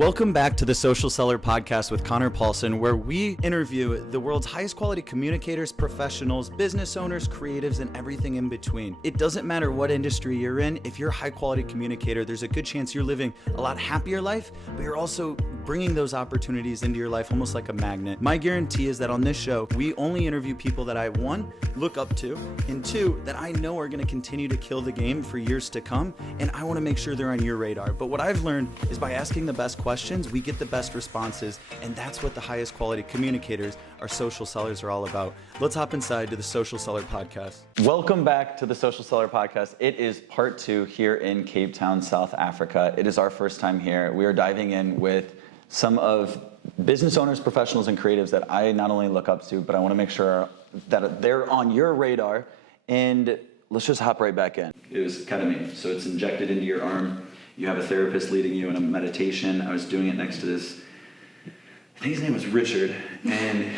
Welcome back to the Social Seller Podcast with Conor Paulsen, where we interview the world's highest quality communicators, professionals, business owners, creatives, and everything in between. It doesn't matter what industry you're in. If you're a high quality communicator, there's a good chance you're living a lot happier life, but you're also bringing those opportunities into your life almost like a magnet. My guarantee is that on this show, we only interview people that I, one, look up to, and two, that I know are going to continue to kill the game for years to come, and I want to make sure they're on your radar. But what I've learned is by asking the best questions, we get the best responses, and that's what the highest quality communicators, our social sellers, are all about. Let's hop inside to the Social Seller Podcast. Welcome back to the Social Seller Podcast. It is part 2 here in Cape Town, South Africa. It is our first time here. We are diving in with some of business owners, professionals, and creatives that I not only look up to, but I want to make sure that they're on your radar. And let's just hop right back in. It was ketamine, so it's injected into your arm. You have a therapist leading you in a meditation. I was doing it next to this, I think his name was Richard, and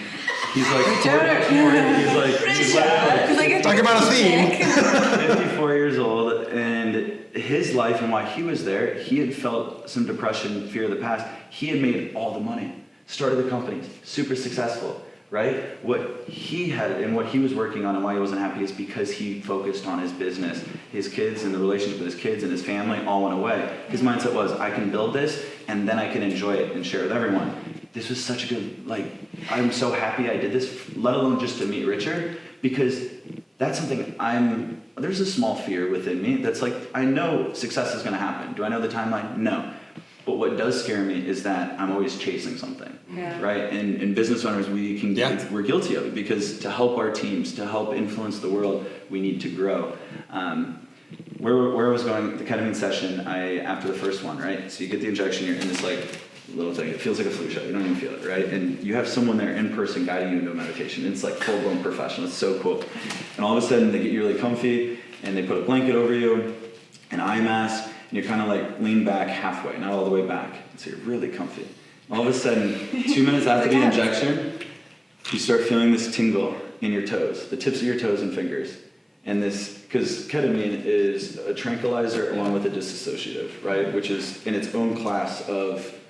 he's like, talk about a theme. 54 years old, and his life and why he was there, he had felt some depression, fear of the past. He had made all the money, started the companies, super successful, right? What he had and what he was working on and why he wasn't happy is because he focused on his business. His kids and the relationship with his kids and his family all went away. His mindset was, I can build this and then I can enjoy it and share it with everyone. This was such a good, I'm so happy I did this, let alone just to meet Richard, because that's something there's a small fear within me that's like, I know success is gonna happen. Do I know the timeline? No. But what does scare me is that I'm always chasing something, right? And business owners, we're guilty of it, because to help our teams, to help influence the world, we need to grow. Where I was going, the ketamine session, after the first one, right? So you get the injection, you're in this little thing. It feels like a flu shot. You don't even feel it, right? And you have someone there in person guiding you into a meditation. It's like full-blown professional. It's so cool. And all of a sudden, they get you really comfy, and they put a blanket over you, an eye mask, and you're kind of lean back halfway, not all the way back. So you're really comfy. All of a sudden, 2 minutes after the injection, you start feeling this tingle in your toes, the tips of your toes and fingers. And because ketamine is a tranquilizer along with a disassociative, right? Which is in its own class of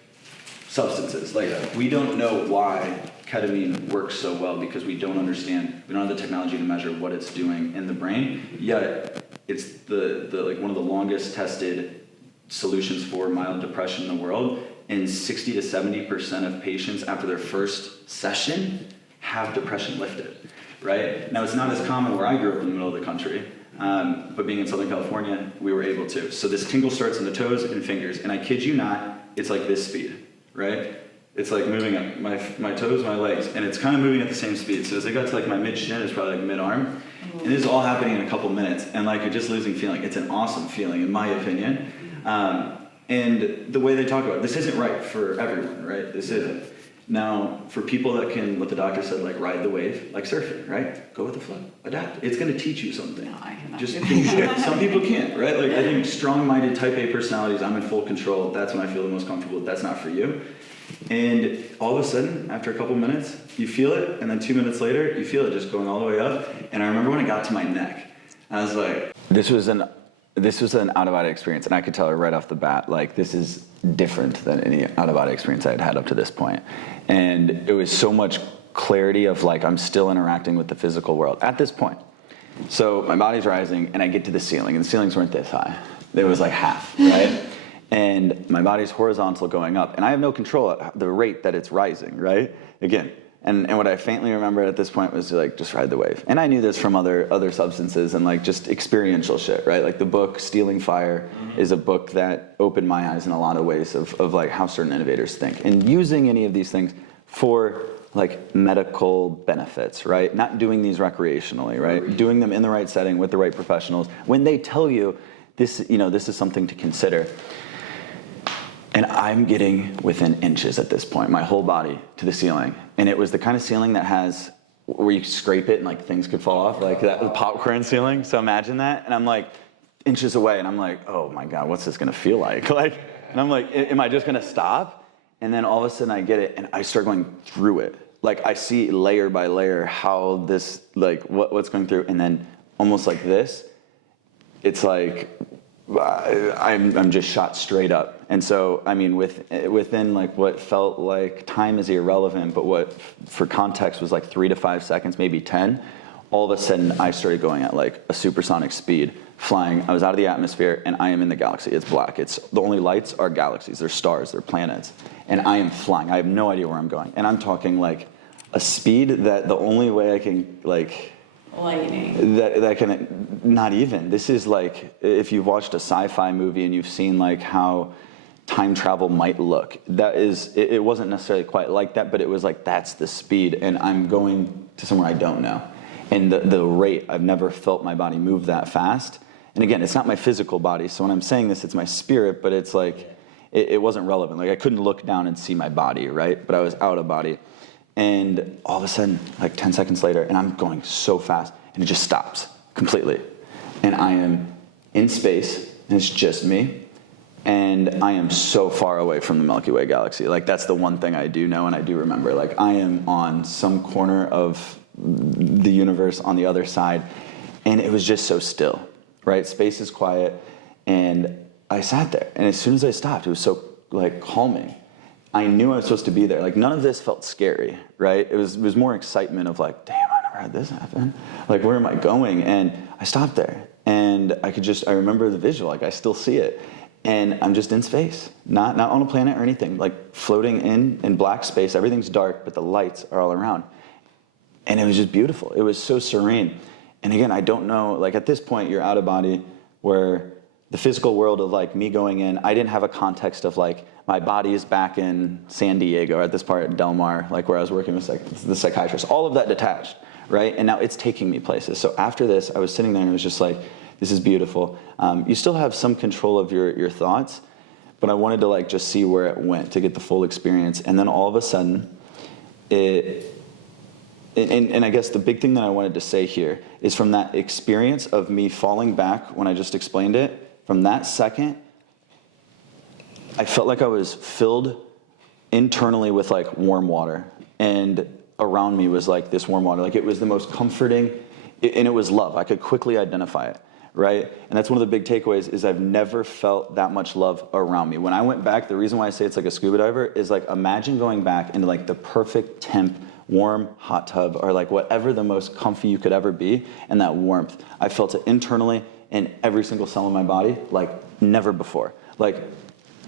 substances. We don't know why ketamine works so well, because we don't understand, we don't have the technology to measure what it's doing in the brain, yet it's the one of the longest tested solutions for mild depression in the world, and 60 to 70% of patients after their first session have depression lifted, right? Now, it's not as common where I grew up in the middle of the country, but being in Southern California, we were able to. So this tingle starts in the toes and fingers, and I kid you not, it's like this speed, right? It's like moving up my toes, my legs, and it's kind of moving at the same speed. So as I got to my mid-shin, it's probably mid-arm, and this is all happening in a couple minutes, and you're just losing feeling. It's an awesome feeling, in my opinion. And the way they talk about it, this isn't right for everyone, right? This isn't. Now, for people that can, what the doctor said, ride the wave, like surfing, right? Go with the flow, adapt. It's going to teach you something. No, I cannot. Some people can't, right? I think strong-minded type A personalities, I'm in full control. That's when I feel the most comfortable. That's not for you. And all of a sudden, after a couple minutes, you feel it, and then 2 minutes later, you feel it just going all the way up. And I remember when it got to my neck, I was like, This was an out-of-body experience, and I could tell it right off the bat, this is different than any out-of-body experience I had had up to this point. And it was so much clarity of I'm still interacting with the physical world at this point. So my body's rising, and I get to the ceiling, and the ceilings weren't this high. It was half, right? And my body's horizontal going up, and I have no control at the rate that it's rising, right? Again, and what I faintly remember at this point was just ride the wave. And I knew this from other substances and just experiential shit, right? The book Stealing Fire is a book that opened my eyes in a lot of ways of how certain innovators think, and using any of these things for medical benefits, right? Not doing these recreationally, right? Doing them in the right setting with the right professionals when they tell you this is something to consider. And I'm getting within inches at this point, my whole body to the ceiling. And it was the kind of ceiling that has, where you scrape it and things could fall off, that popcorn ceiling. So imagine that. And I'm inches away, and I'm oh my God, what's this gonna feel like? And I'm am I just gonna stop? And then all of a sudden I get it, and I start going through it. I see layer by layer how this, what's going through. And then almost this, it's I'm just shot straight up. And so, I mean, within like what felt like time is irrelevant, but what for context was like 3 to 5 seconds, maybe 10, all of a sudden I started going at like a supersonic speed, flying. I was out of the atmosphere and I am in the galaxy. It's black. The only lights are galaxies. They're stars. They're planets. And I am flying. I have no idea where I'm going. And I'm talking like a speed that the only way I can like... Lightning. That can, not even. This is like, if you've watched a sci-fi movie and you've seen like how time travel might look, that is, it wasn't necessarily quite like that, but it was like, that's the speed, and I'm going to somewhere I don't know. And the rate, I've never felt my body move that fast. And again, it's not my physical body, so when I'm saying this, it's my spirit, but it's like, it wasn't relevant. Like I couldn't look down and see my body, right? But I was out of body. And all of a sudden, like 10 seconds later, and I'm going so fast, and it just stops completely. And I am in space, and it's just me, and I am so far away from the Milky Way galaxy. Like that's the one thing I do know and I do remember. Like I am on some corner of the universe on the other side, and it was just so still, right? Space is quiet, and I sat there, and as soon as I stopped, it was so like calming. I knew I was supposed to be there. Like none of this felt scary, right? It was more excitement of like, damn, I never had this happen. Like where am I going? And I stopped there, and I remember the visual, like I still see it. And I'm just in space, not on a planet or anything, like floating in black space. Everything's dark, but the lights are all around. And it was just beautiful. It was so serene. And again, I don't know, like at this point you're out of body, where the physical world of like me going in, I didn't have a context of like, my body is back in San Diego, or at this part at Del Mar, like where I was working with the psychiatrist, all of that detached, right? And now it's taking me places. So after this, I was sitting there and it was just like, this is beautiful. You still have some control of your thoughts, but I wanted to like just see where it went to get the full experience. And then all of a sudden, and I guess the big thing that I wanted to say here is from that experience of me falling back when I just explained it, from that second, I felt like I was filled internally with like warm water, and around me was like this warm water. Like it was the most comforting, and it was love. I could quickly identify it, right? And that's one of the big takeaways is I've never felt that much love around me. When I went back, the reason why I say it's like a scuba diver is like, imagine going back into like the perfect temp, warm hot tub, or like whatever the most comfy you could ever be, and that warmth. I felt it internally in every single cell in my body like never before. Like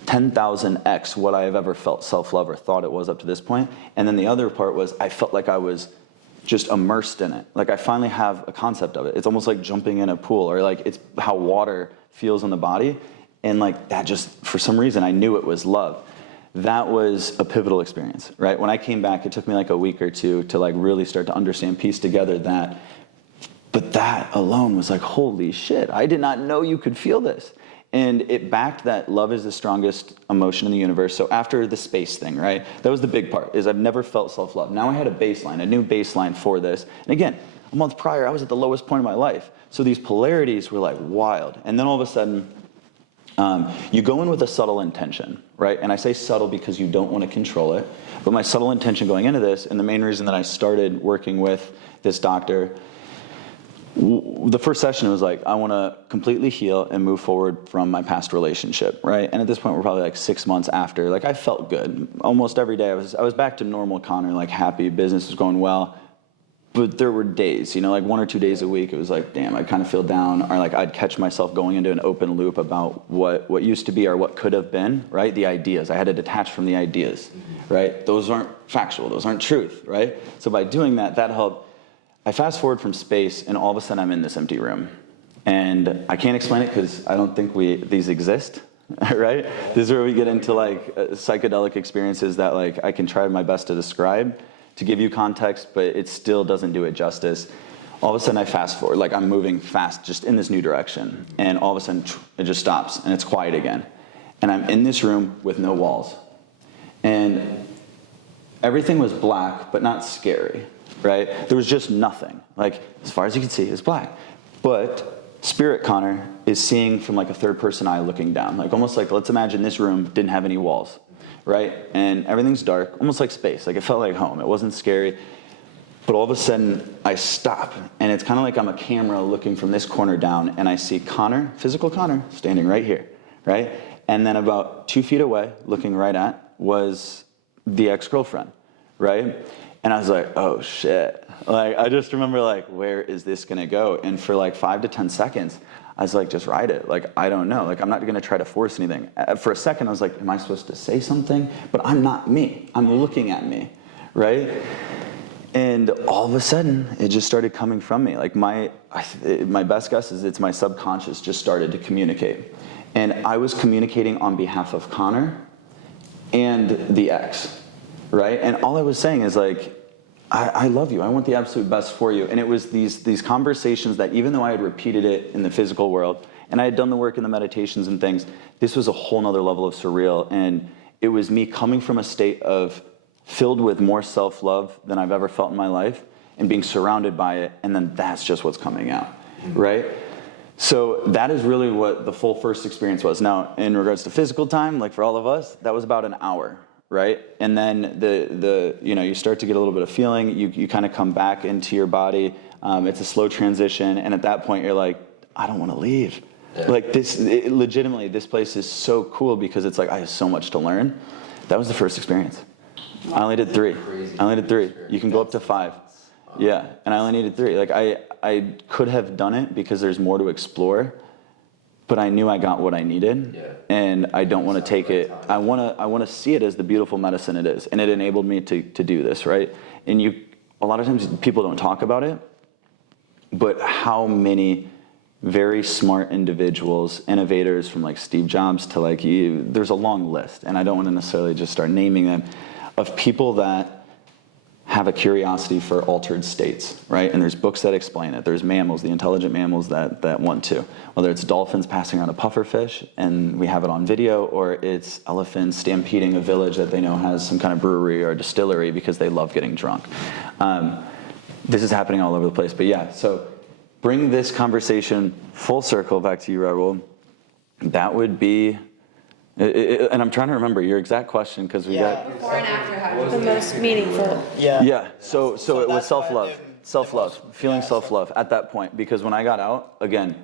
10,000x what I have ever felt self-love or thought it was up to this point. And then the other part was I felt like I was just immersed in it. Like I finally have a concept of it. It's almost like jumping in a pool, or like it's how water feels in the body. And like that just, for some reason, I knew it was love. That was a pivotal experience, right? When I came back, it took me like a week or two to like really start to understand, piece together that, but that alone was like, holy shit, I did not know you could feel this. And it backed that love is the strongest emotion in the universe. So after the space thing, right? That was the big part, is I've never felt self-love. Now I had a baseline, a new baseline for this. And again, a month prior, I was at the lowest point of my life. So these polarities were like wild. And then all of a sudden, you go in with a subtle intention, right? And I say subtle because you don't want to control it. But my subtle intention going into this, and the main reason that I started working with this doctor, the first session was like, I want to completely heal and move forward from my past relationship, right? And at this point, we're probably like 6 months after. Like I felt good. Almost every day I was back to normal Conor, like happy, business was going well. But there were days, you know, like 1 or 2 days a week, it was like, damn, I kind of feel down. Or like I'd catch myself going into an open loop about what used to be or what could have been, right? The ideas. I had to detach from the ideas, right? Those aren't factual. Those aren't truth, right? So by doing that, that helped. I fast forward from space, and all of a sudden I'm in this empty room. And I can't explain it because I don't think these exist, right? This is where we get into like psychedelic experiences that like I can try my best to describe, to give you context, but it still doesn't do it justice. All of a sudden I fast forward, like I'm moving fast just in this new direction. And all of a sudden it just stops and it's quiet again. And I'm in this room with no walls. And everything was black, but not scary, right? There was just nothing. Like as far as you can see, it's black. But Spirit Conor is seeing from like a third person eye looking down. Like almost like, let's imagine this room didn't have any walls, right? And everything's dark, almost like space. Like it felt like home. It wasn't scary. But all of a sudden, I stop, and it's kind of like I'm a camera looking from this corner down, and I see Conor, physical Conor, standing right here, right? And then about 2 feet away, looking right at, was the ex-girlfriend, right? And I was like, oh shit. Like, I just remember like, where is this gonna go? And for like 5 to 10 seconds, I was like, just ride it. Like, I don't know. Like, I'm not gonna try to force anything. For a second, I was like, am I supposed to say something? But I'm not me. I'm looking at me, right? And all of a sudden, it just started coming from me. Like my best guess is it's my subconscious just started to communicate. And I was communicating on behalf of Conor and the ex, right? And all I was saying is like, I love you. I want the absolute best for you. And it was these conversations that even though I had repeated it in the physical world and I had done the work in the meditations and things, this was a whole nother level of surreal. And it was me coming from a state of filled with more self-love than I've ever felt in my life and being surrounded by it. And then that's just what's coming out, right? So that is really what the full first experience was. Now, in regards to physical time, like for all of us, that was about an hour, right? And then you start to get a little bit of feeling. You kind of come back into your body. It's a slow transition, and at that point, you're like, I don't want to leave. Yeah. Like legitimately, this place is so cool because it's like I have so much to learn. That was the first experience. I only did 3. You can go up to 5. Yeah, and I only needed 3. Like I could have done it because there's more to explore, but I knew I got what I needed, and I don't want to take it. I want to see it as the beautiful medicine it is, and it enabled me to do this, right? And a lot of times people don't talk about it, but how many very smart individuals, innovators from like Steve Jobs to like you, there's a long list, and I don't want to necessarily just start naming them, of people that have a curiosity for altered states, right? And there's books that explain it. There's mammals, the intelligent mammals that want to. Whether it's dolphins passing around a pufferfish, and we have it on video, or it's elephants stampeding a village that they know has some kind of brewery or distillery because they love getting drunk. This is happening all over the place. But yeah, so bring this conversation full circle back to you, Raul. That would be... and I'm trying to remember your exact question because we got before and after how the most meaningful. Yeah. So it was self-love, feeling self-love at that point, because when I got out, again,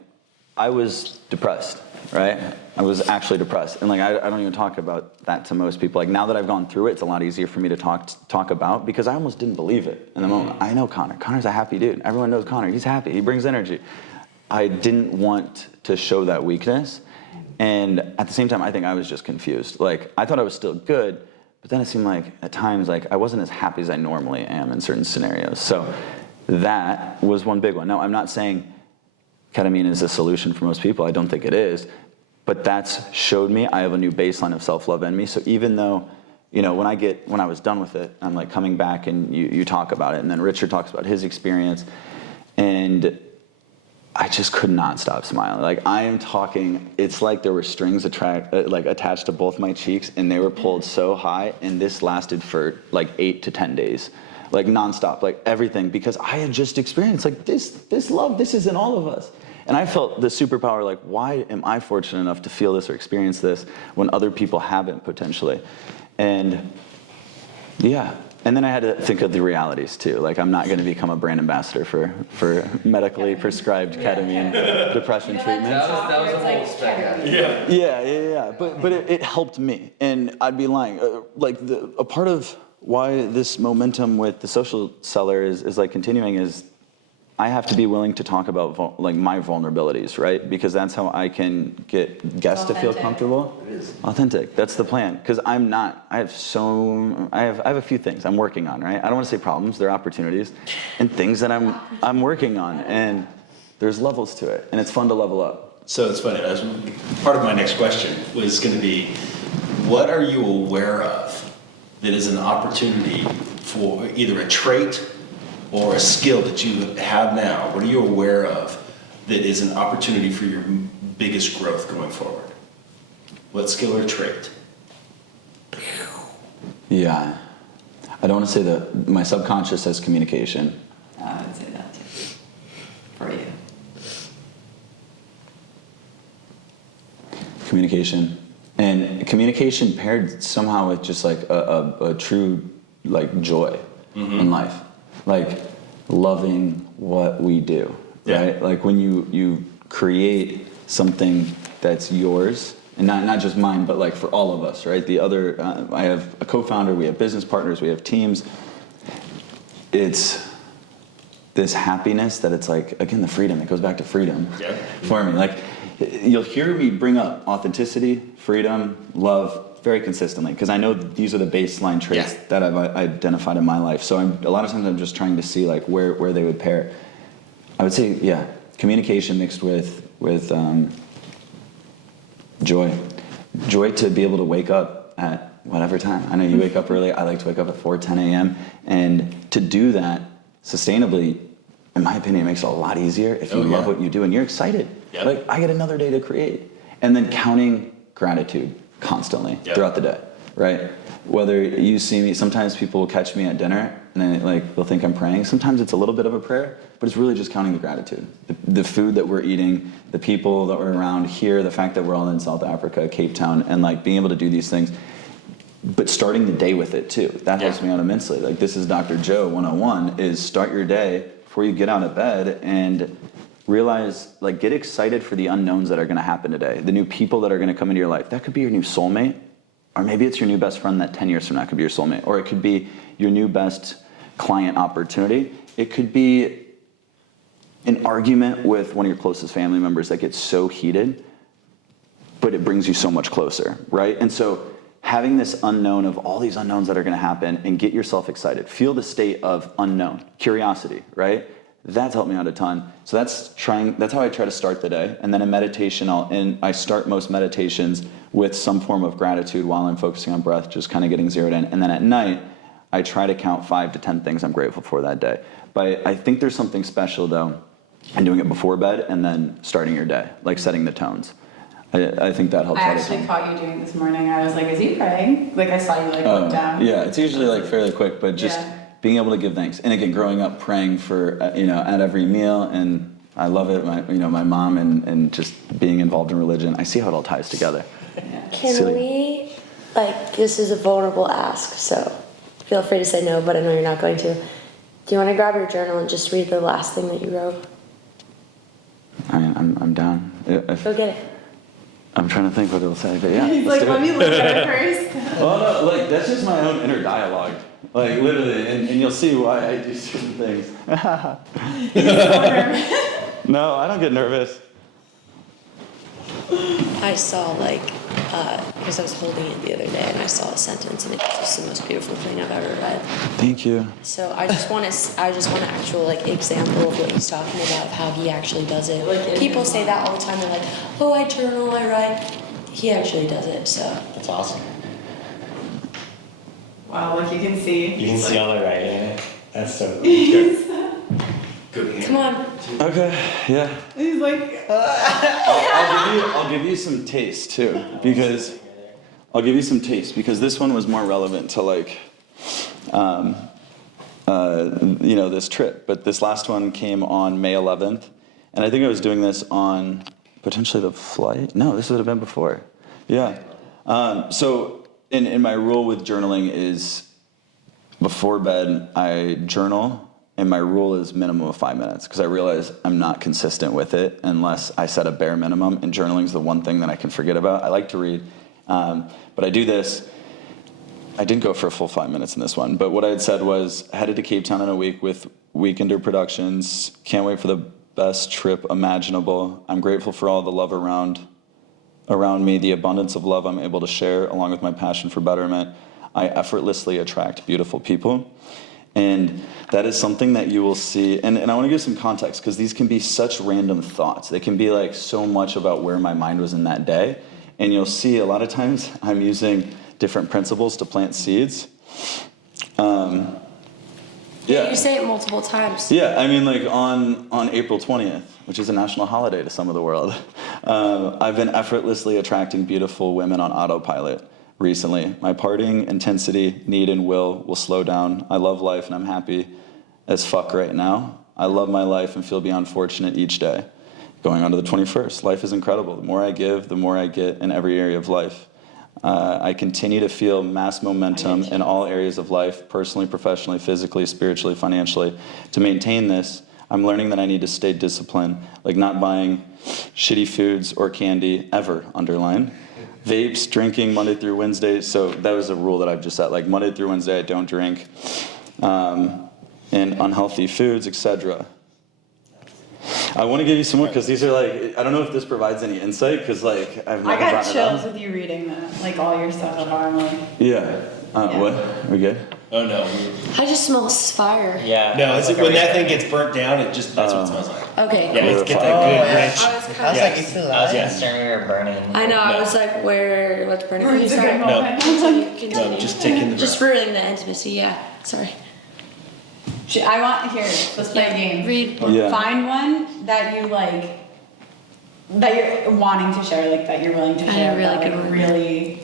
I was depressed, right? I was actually depressed, and like I don't even talk about that to most people. Like now that I've gone through it, it's a lot easier for me to talk about because I almost didn't believe it in the moment. I know Conor. Conor's a happy dude. Everyone knows Conor. He's happy. He brings energy. I didn't want to show that weakness. And at the same time, I think I was just confused. Like, I thought I was still good, but then it seemed like at times, like, I wasn't as happy as I normally am in certain scenarios. So that was one big one. Now, I'm not saying ketamine is a solution for most people. I don't think it is. But that's showed me I have a new baseline of self-love in me. So even though, when I was done with it, I'm like coming back and you talk about it. And then Richard talks about his experience. And I just could not stop smiling. Like I am talking, it's like there were strings attached to both my cheeks, and they were pulled so high, and this lasted for like 8 to 10 days, like nonstop, like everything, because I had just experienced like this love, this is in all of us. And I felt the superpower, like why am I fortunate enough to feel this or experience this when other people haven't potentially? And yeah. And then I had to think of the realities too. Like I'm not going to become a brand ambassador for medically prescribed ketamine depression treatment. That was a whole spec. Yeah. But it helped me, and I'd be lying. A part of why this momentum with the social seller is like continuing is I have to be willing to talk about my vulnerabilities, right? Because that's how I can get guests to feel comfortable. It is authentic. That's the plan. Because I have a few things I'm working on, right? I don't want to say problems. They're opportunities, and things that I'm working on, and there's levels to it, and it's fun to level up. So it's funny. Part of my next question was going to be, what are you aware of that is an opportunity for either a trait or a skill that you have now? What are you aware of that is an opportunity for your biggest growth going forward? What skill or trait? Yeah. I don't want to say that my subconscious says communication. I would say that too. For you. Communication. And communication paired somehow with just like a true like joy in life. like loving what we do, right? Like when you create something that's yours, and not just mine, but like for all of us, right? The other, I have a co-founder, we have business partners, we have teams. It's this happiness that it's like, again, the freedom, it goes back to freedom for me. Like, you'll hear me bring up authenticity, freedom, love very consistently, because I know these are the baseline traits that I've identified in my life. So a lot of times I'm just trying to see like where they would pair. I would say, communication mixed with joy. Joy to be able to wake up at whatever time. I know you wake up early. I like to wake up at 4:10 a.m. And to do that sustainably, in my opinion, it makes it a lot easier if you love what you do and you're excited. Like, I get another day to create. And then counting gratitude constantly throughout the day, right? Whether you see me, sometimes people will catch me at dinner and they'll think I'm praying. Sometimes it's a little bit of a prayer, but it's really just counting the gratitude. The food that we're eating, the people that we're around here, the fact that we're all in South Africa, Cape Town, and like being able to do these things, but starting the day with it too. That helps me out immensely. Like, this is Dr. Joe 101, is start your day before you get out of bed and realize, like, get excited for the unknowns that are going to happen today. The new people that are going to come into your life. That could be your new soulmate, or maybe it's your new best friend that 10 years from now could be your soulmate, or it could be your new best client opportunity. It could be an argument with one of your closest family members that gets so heated, but it brings you so much closer, right? And so having this unknown of all these unknowns that are going to happen and get yourself excited. Feel the state of unknown, curiosity, right? That's helped me out a ton. So that's how I try to start the day. And then in meditation, I start most meditations with some form of gratitude while I'm focusing on breath, just kind of getting zeroed in. And then at night, I try to count 5 to 10 things I'm grateful for that day. But I think there's something special though in doing it before bed and then starting your day, like setting the tones. I think that helps. I actually caught you doing this morning. I was like, is he praying? Like, I saw you like look down. Yeah, it's usually like fairly quick, but just being able to give thanks. And again, growing up praying for, at every meal, and I love it. My mom and just being involved in religion, I see how it all ties together. Can we, this is a vulnerable ask, so feel free to say no, but I know you're not going to. Do you want to grab your journal and just read the last thing that you wrote? I'm down. Go get it. I'm trying to think what it'll say, but yeah. He's like, let me look at it first. Well, no, that's just my own inner dialogue. Like, literally, and you'll see why I do certain things. No, I don't get nervous. I saw because I was holding it the other day and I saw a sentence and it's just the most beautiful thing I've ever read. Thank you. So I just want an actual example of what he's talking about, of how he actually does it. People say that all the time. They're like, oh, I journal, I write. He actually does it, so. That's awesome. Wow, look, you can see. You can see all the writing in it. That's so good. Good. Come on. Okay, yeah. He's like, I'll give you some taste too, because this one was more relevant to this trip. But this last one came on May 11th, and I think I was doing this on potentially the flight. No, this would have been before. Yeah. So in my rule with journaling is before bed I journal. And my rule is minimum of 5 minutes, because I realize I'm not consistent with it unless I set a bare minimum, and journaling is the one thing that I can forget about. I like to read, but I do this. I didn't go for a full 5 minutes in this one, but what I had said was, headed to Cape Town in a week with Weekender Productions. Can't wait for the best trip imaginable. I'm grateful for all the love around me, the abundance of love I'm able to share, along with my passion for betterment. I effortlessly attract beautiful people. And that is something that you will see, and I want to give some context, because these can be such random thoughts. They can be so much about where my mind was in that day. And you'll see a lot of times I'm using different principles to plant seeds. You say it multiple times. Yeah, I mean on April 20th, which is a national holiday to some of the world, I've been effortlessly attracting beautiful women on autopilot. Recently, my partying intensity, need, and will slow down. I love life and I'm happy as fuck right now. I love my life and feel beyond fortunate each day. Going on to the 21st, life is incredible. The more I give, the more I get in every area of life. I continue to feel mass momentum in all areas of life, personally, professionally, physically, spiritually, financially. To maintain this, I'm learning that I need to stay disciplined, like not buying shitty foods or candy ever, underline. Vapes, drinking Monday through Wednesday. So that was a rule that I've just set, like Monday through Wednesday, I don't drink. And unhealthy foods, etc. I want to give you some more because these are like, I don't know if this provides any insight because like I've never I got brought it chills up. with you reading that, like all your stuff normally. Yeah. Yeah. What? We good? Oh no. I just smell fire. Yeah. No, it's when that thing gets burnt down, it just, that's what it smells like. Okay. Yeah, it's get Oh, that yeah. good rich. I was I was kind like, of. it's too loud. Yeah. Concerned we were burning. I know. I No. was like, what's burning? Burns Okay, a sorry. good No. moment. Continue. No, just take in the Just breath. ruining the intimacy. Yeah. Sorry. I want, here, let's play a game. Read. Yeah. Find one that you like, that you're wanting to share, like that you're willing to I share. have a really that, good like, one. really.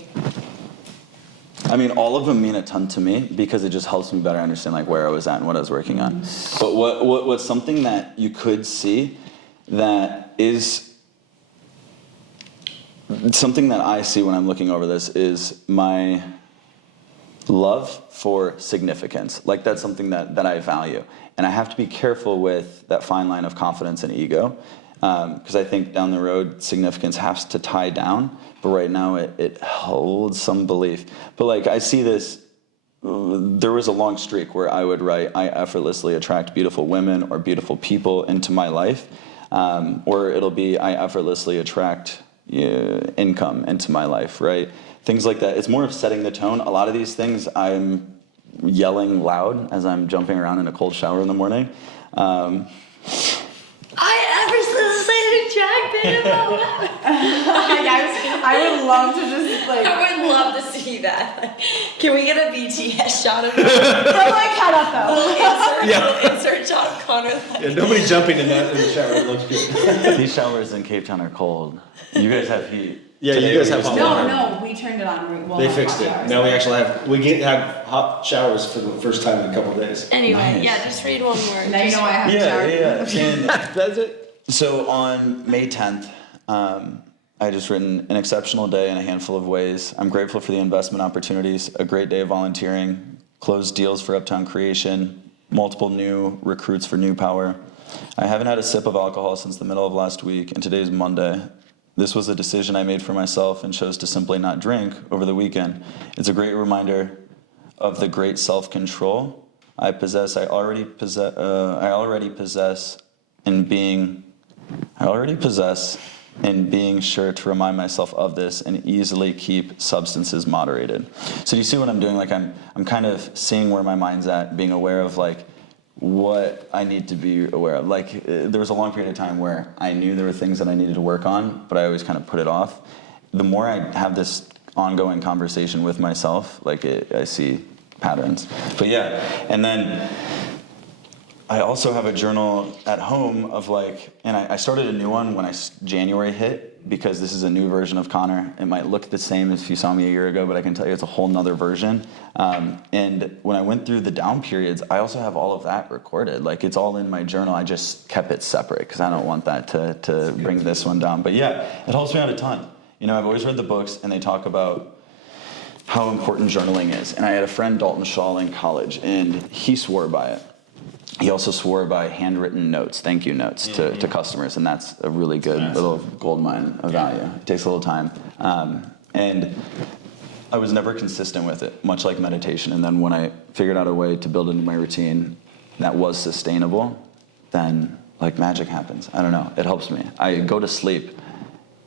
I mean, all of them mean a ton to me because it just helps me better understand like where I was at and what I was working on. But what's something that you could see that is something that I see when I'm looking over this is my love for significance. Like that's something that I value. And I have to be careful with that fine line of confidence and ego. Because I think down the road, significance has to tie down. But right now, it holds some belief. But like I see this, there was a long streak where I would write, I effortlessly attract beautiful women or beautiful people into my life. Or it'll be, I effortlessly attract income into my life, right? Things like that. It's more of setting the tone. A lot of these things I'm yelling loud as I'm jumping around in a cold shower in the morning. I effortlessly attract about that. I would love to just like, I would love to see that. Like, can we get a BTS shot of I'm like, cut up though. Yeah. insert shot of Connor? Like, Yeah, nobody jumping in that in the shower. It looks good. These showers in Cape Town are cold. You guys have heat. Yeah, you Today guys we have used hot to- water. No, we turned it on. We'll They have fixed hot it. showers. Now we actually have hot showers for the first time in a couple of days. anyway, Nice. yeah, just read one more. Now you know I have a Yeah, shower. yeah. And that's it. So on May 10th, I just written an exceptional day in a handful of ways. I'm grateful for the investment opportunities, a great day of volunteering, closed deals for Uptown creation, multiple new recruits for New Power. I haven't had a sip of alcohol since the middle of last week, and today's Monday. This was a decision I made for myself and chose to simply not drink over the weekend. It's a great reminder of the great self-control I already possess in being sure to remind myself of this and easily keep substances moderated. So you see what I'm doing? Like I'm kind of seeing where my mind's at, being aware of like what I need to be aware of. Like there was a long period of time where I knew there were things that I needed to work on, but I always kind of put it off. The more I have this ongoing conversation with myself, like I see patterns. But yeah, and then I also have a journal at home of like, and I started a new one when January hit, because this is a new version of Connor. It might look the same if you saw me a year ago, but I can tell you it's a whole nother version. And when I went through the down periods, I also have all of that recorded. Like it's all in my journal. I just kept it separate because I don't want that to bring this one down. But yeah, it helps me out a ton. You know, I've always read the books and they talk about how important journaling is. And I had a friend, Dalton Shaw, in college, and he swore by it. He also swore by handwritten notes, thank you notes to customers, and that's a really good little gold mine of value. It takes a little time. And I was never consistent with it, much like meditation. And then when I figured out a way to build into my routine that was sustainable, then like magic happens. I don't know, it helps me. I go to sleep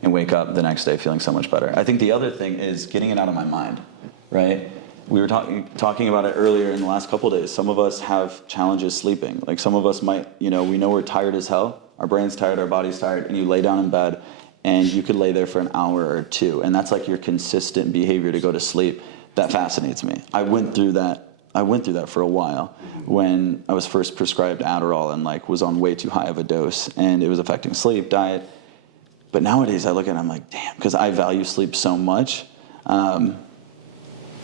and wake up the next day feeling so much better. I think the other thing is getting it out of my mind, right? We were talking about it earlier in the last couple of days. Some of us have challenges sleeping. Like some of us might, we know we're tired as hell. Our brain's tired, our body's tired, and you lay down in bed and you could lay there for an hour or two. And that's like your consistent behavior to go to sleep. That fascinates me. I went through that for a while when I was first prescribed Adderall and like was on way too high of a dose and it was affecting sleep, diet. But nowadays I look at it and I'm like, damn, because I value sleep so much.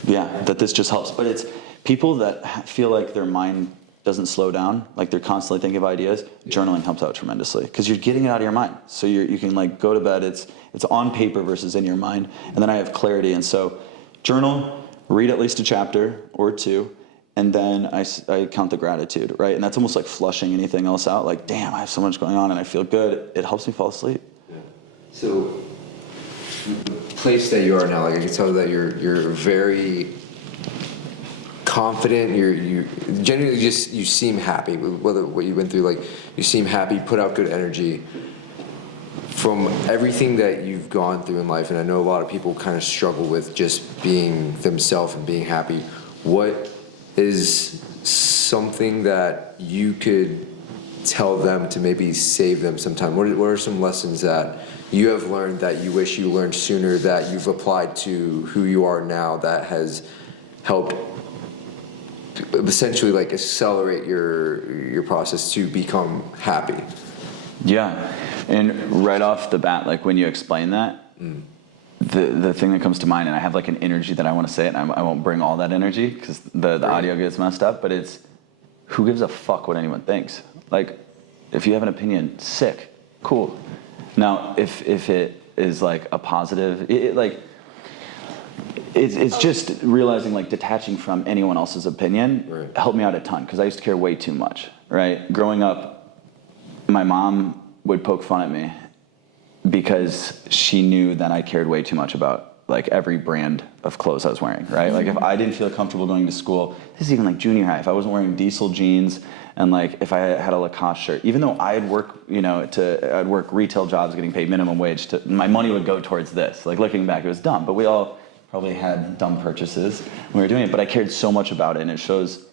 Yeah, that this just helps. But it's people that feel like their mind doesn't slow down, like they're constantly thinking of ideas, journaling helps out tremendously because you're getting it out of your mind. So you can like go to bed, it's on paper versus in your mind. And then I have clarity. And so journal, read at least a chapter or two, and then I count the gratitude, right? And that's almost like flushing anything else out. Like, damn, I have so much going on and I feel good. It helps me fall asleep. Yeah. So the place that you are now, like I can tell that you're very confident. You genuinely you seem happy with what you went through. Like you seem happy, put out good energy. From everything that you've gone through in life, and I know a lot of people kind of struggle with just being themselves and being happy. What is something that you could tell them to maybe save them sometime? What are some lessons that you have learned that you wish you learned sooner, that you've applied to who you are now, that has helped essentially like accelerate your process to become happy? Yeah, and right off the bat, like when you explain that, the thing that comes to mind, and I have like an energy that I want to say it, and I won't bring all that energy because the audio gets messed up, but it's, who gives a fuck what anyone thinks? Like, if you have an opinion, sick, cool. Now, if it is like a positive, it's just realizing like detaching from anyone else's opinion helped me out a ton because I used to care way too much, right? Growing up, my mom would poke fun at me because she knew that I cared way too much about like every brand of clothes I was wearing, right? Like if I didn't feel comfortable going to school, this is even like junior high, if I wasn't wearing Diesel jeans and like if I had a Lacoste shirt, even though I'd work, I'd work retail jobs getting paid minimum wage, my money would go towards this. Like looking back, it was dumb, but we all probably had dumb purchases when we were doing it, but I cared so much about it, and it shows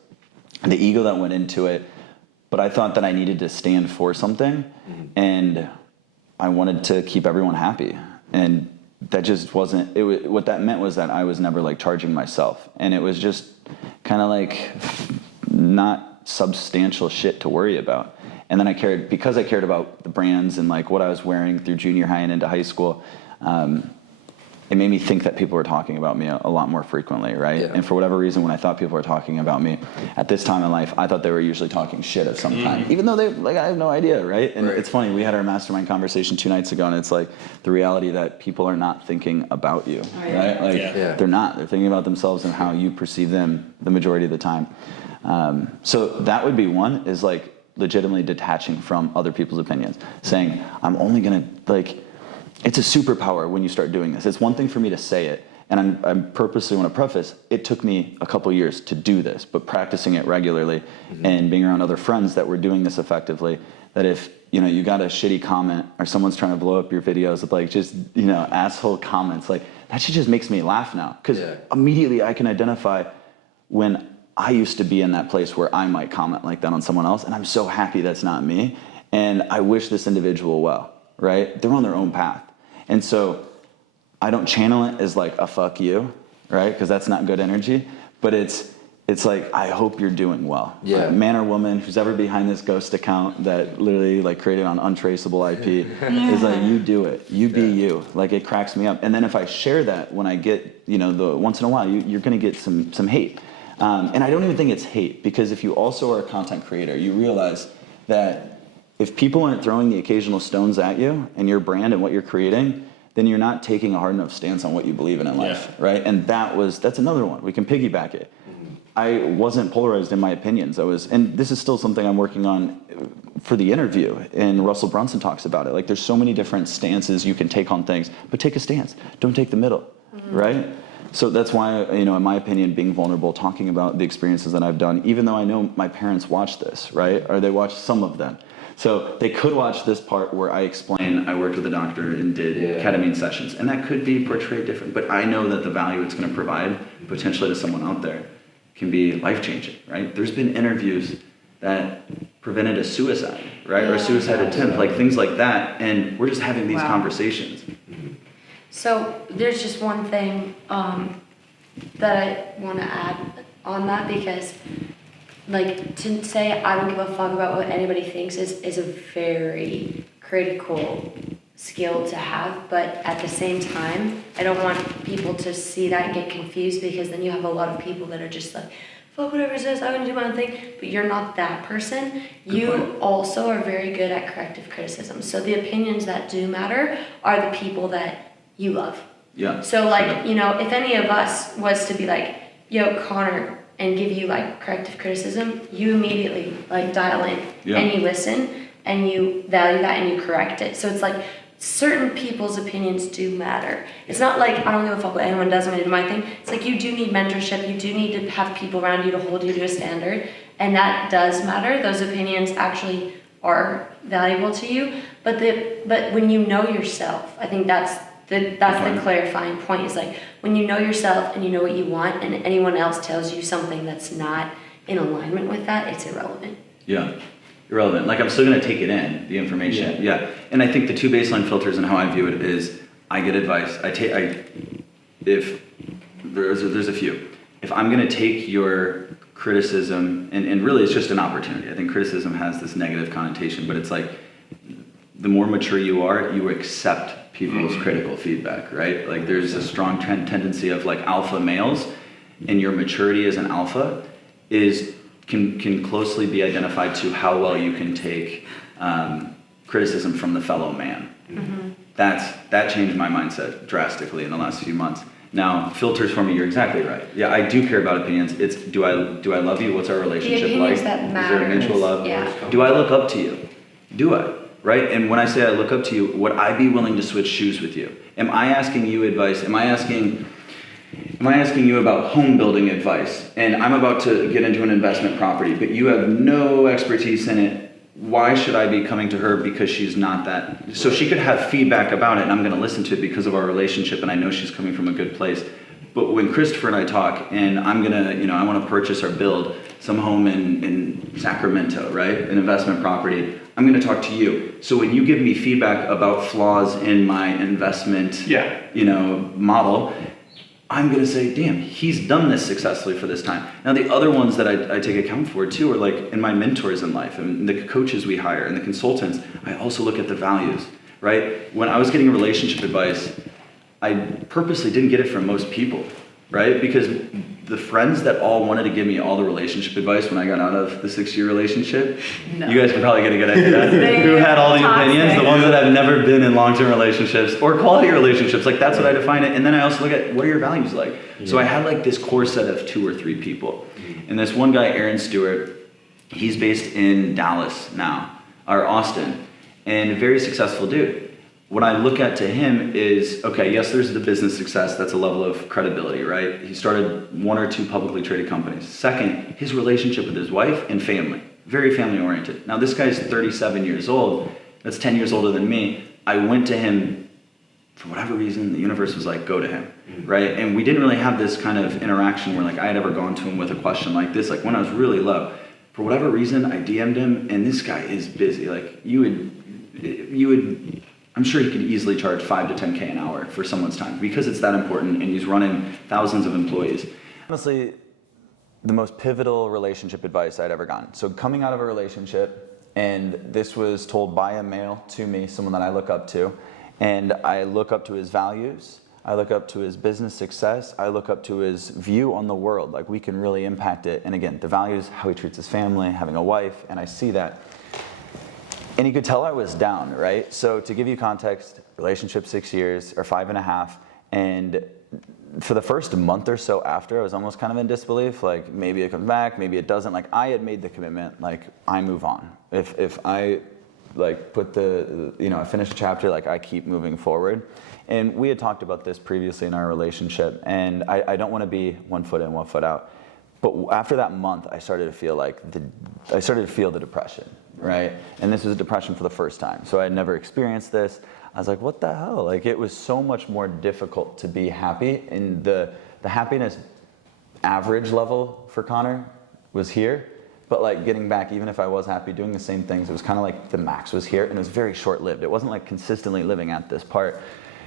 the ego that went into it. But I thought that I needed to stand for something, and I wanted to keep everyone happy. And that just wasn't, what that meant was that I was never like charging myself. And it was just kind of like not substantial shit to worry about. And then because I cared about the brands and like what I was wearing through junior high and into high school, it made me think that people were talking about me a lot more frequently, right? Yeah. And for whatever reason, when I thought people were talking about me at this time in life, I thought they were usually talking shit of some kind, even though I have no idea, right? And it's funny, we had our mastermind conversation 2 nights ago, and it's like the reality that people are not thinking about you, right? Like they're not. They're thinking about themselves and how you perceive them the majority of the time. So that would be one, is like legitimately detaching from other people's opinions, saying, I'm only gonna it's a superpower when you start doing this. It's one thing for me to say it, and I'm purposely want to preface, it took me a couple years to do this, but practicing it regularly and being around other friends that were doing this effectively, that if, you got a shitty comment or someone's trying to blow up your videos with like just, asshole comments, like that shit just makes me laugh now. Because immediately I can identify when I used to be in that place where I might comment like that on someone else, and I'm so happy that's not me. And I wish this individual well, right? They're on their own path. And so I don't channel it as like a fuck you, right? Because that's not good energy. But it's like, I hope you're doing well. Yeah. Man or woman who's ever behind this ghost account that literally like created on untraceable IP is like, you do it. You be you. Like it cracks me up. And then if I share that when I get, the once in a while, you're going to get some hate. And I don't even think it's hate, because if you also are a content creator, you realize that if people aren't throwing the occasional stones at you and your brand and what you're creating, then you're not taking a hard enough stance on what you believe in life, right? And that's another one. We can piggyback it. I wasn't polarized in my opinions. And this is still something I'm working on for the interview, and Russell Brunson talks about it. Like there's so many different stances you can take on things, but take a stance. Don't take the middle, right? So that's why, in my opinion, being vulnerable, talking about the experiences that I've done, even though I know my parents watch this, right? Or they watch some of them. So they could watch this part where I explain I worked with a doctor and did ketamine sessions, and that could be portrayed different, but I know that the value it's going to provide potentially to someone out there can be life-changing, right? There's been interviews that prevented a suicide, right? Or a suicide attempt, like things like that, and we're just having these conversations. So there's just one thing that I want to add on that, because like to say I don't give a fuck about what anybody thinks is a very critical skill to have, but at the same time I don't want people to see that and get confused, because then you have a lot of people that are just like, fuck whatever it says, I'm gonna do my own thing. But you're not that person. Good You point. also are very good at corrective criticism. So the opinions that do matter are the people that you love. Yeah. So like, you know, if any of us was to be like, yo, Connor, and give you like corrective criticism, you immediately like dial in and you listen and you value that and you correct it. So it's like certain people's opinions do matter. It's not like I don't give a fuck what anyone does, I'm gonna do my thing. It's like you do need mentorship, you do need to have people around you to hold you to a standard, and that does matter. Those opinions actually are valuable to you. But when you know yourself, I think that's the clarifying point, is like when you know yourself and you know what you want and anyone else tells you something that's not in alignment with that, it's irrelevant. Yeah. Irrelevant. Like I'm still gonna take it in, the information. Yeah. And I think the two baseline filters and how I view it is I get advice. If there's a few. If I'm gonna take your criticism, and really it's just an opportunity. I think criticism has this negative connotation, but it's like the more mature you are, you accept people's critical feedback, right? Like there's a strong tendency of like alpha males, and your maturity as an alpha can closely be identified to how well you can take criticism from the fellow man. Mm-hmm. That changed my mindset drastically in the last few months. Now, filters for me, you're exactly right. Yeah, I do care about opinions. It's do I love you? What's our relationship the like? opinions that Is matter. there a mutual love? Yeah. Do I look up to you? Do I? Right? And when I say I look up to you, would I be willing to switch shoes with you? Am I asking you advice? Am I asking you about home building advice? And I'm about to get into an investment property, but you have no expertise in it. Why should I be coming to her because she's not that? So she could have feedback about it and I'm going to listen to it because of our relationship and I know she's coming from a good place. But when Christopher and I talk and I'm going to, I want to purchase or build some home in Sacramento, right? An investment property. I'm going to talk to you. So when you give me feedback about flaws in my investment, model, I'm going to say, damn, he's done this successfully for this time. Now, the other ones that I take account for too are like in my mentors in life and the coaches we hire and the consultants. I also look at the values, right? When I was getting relationship advice, I purposely didn't get it from most people, right? Because the friends that all wanted to give me all the relationship advice when I got out of the 6-year relationship, you guys can probably get a good idea. Who had all the opinions, the ones that have never been in long-term relationships or quality relationships, like that's what I define it. And then I also look at what are your values like? So I had like this core set of 2 or 3 people. And this one guy, Aaron Stewart, he's based in Dallas now, or Austin, and a very successful dude. What I look at to him is, okay, yes, there's the business success. That's a level of credibility, right? He started 1 or 2 publicly traded companies. Second, his relationship with his wife and family, very family oriented. Now this guy's 37 years old. That's 10 years older than me. I went to him for whatever reason. The universe was like, go to him, right? And we didn't really have this kind of interaction where like I had ever gone to him with a question like this, like when I was really low. For whatever reason, I DM'd him, and this guy is busy. Like you would. I'm sure he could easily charge $5 to $10K an hour for someone's time because it's that important and he's running thousands of employees. Honestly, the most pivotal relationship advice I'd ever gotten. So coming out of a relationship, and this was told by a male to me, someone that I look up to, and I look up to his values, I look up to his business success, I look up to his view on the world, like we can really impact it. And again, the values, how he treats his family, having a wife, and I see that. And you could tell I was down, right? So to give you context, relationship 6 years or 5.5, and for the first month or so after, I was almost kind of in disbelief, like maybe it comes back, maybe it doesn't. Like I had made the commitment, like I move on. If I like put I finish a chapter, like I keep moving forward. And we had talked about this previously in our relationship, and I don't want to be 1 foot in, 1 foot out. But after that month, I started to feel the depression. Right? And this was a depression for the first time. So I had never experienced this. I was like, what the hell? Like it was so much more difficult to be happy. And the happiness average level for Connor was here. But like getting back, even if I was happy doing the same things, it was kind of like the max was here and it was very short-lived. It wasn't like consistently living at this part.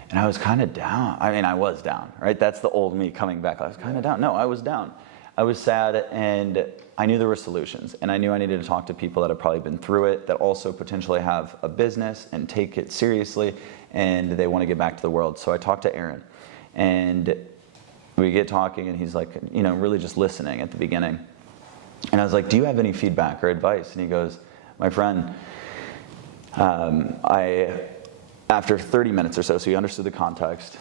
And I was kind of down. I mean, I was down, right? That's the old me coming back. I was kind of down. No, I was down. I was sad, and I knew there were solutions, and I knew I needed to talk to people that had probably been through it, that also potentially have a business and take it seriously, and they want to get back to the world. So I talked to Aaron, and we get talking, and he's like, really just listening at the beginning. And I was like, do you have any feedback or advice? And he goes, my friend, after 30 minutes or so he understood the context.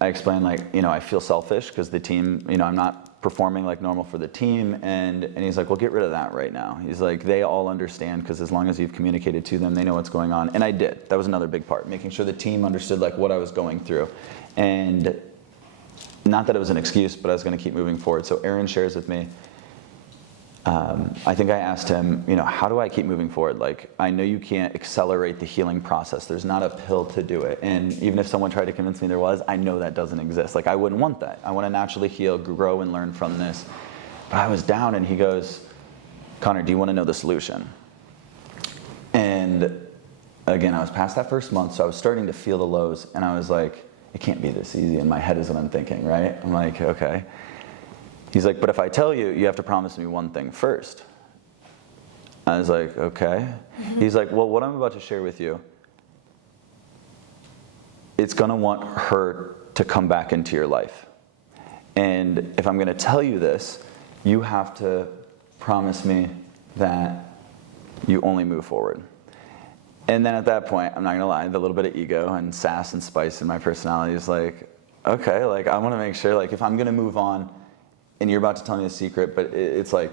I explained, like, I feel selfish because the team, I'm not performing like normal for the team. And he's like, well, get rid of that right now. He's like, they all understand because as long as you've communicated to them, they know what's going on. And I did. That was another big part, making sure the team understood like what I was going through. And not that it was an excuse, but I was going to keep moving forward. So Aaron shares with me, I think I asked him, how do I keep moving forward? Like, I know you can't accelerate the healing process. There's not a pill to do it. And even if someone tried to convince me there was, I know that doesn't exist. Like, I wouldn't want that. I want to naturally heal, grow, and learn from this. But I was down, and he goes, Conor, do you want to know the solution? And again, I was past that first month, so I was starting to feel the lows, and I was like, it can't be this easy. In my head is what I'm thinking, right? I'm like, okay. He's like, but if I tell you, you have to promise me one thing first. I was like, okay. He's like, well, what I'm about to share with you, it's going to want her to come back into your life. And if I'm going to tell you this, you have to promise me that you only move forward. And then at that point, I'm not going to lie, the little bit of ego and sass and spice in my personality is like, okay, like I want to make sure, like if I'm going to move on, and you're about to tell me a secret, but it's like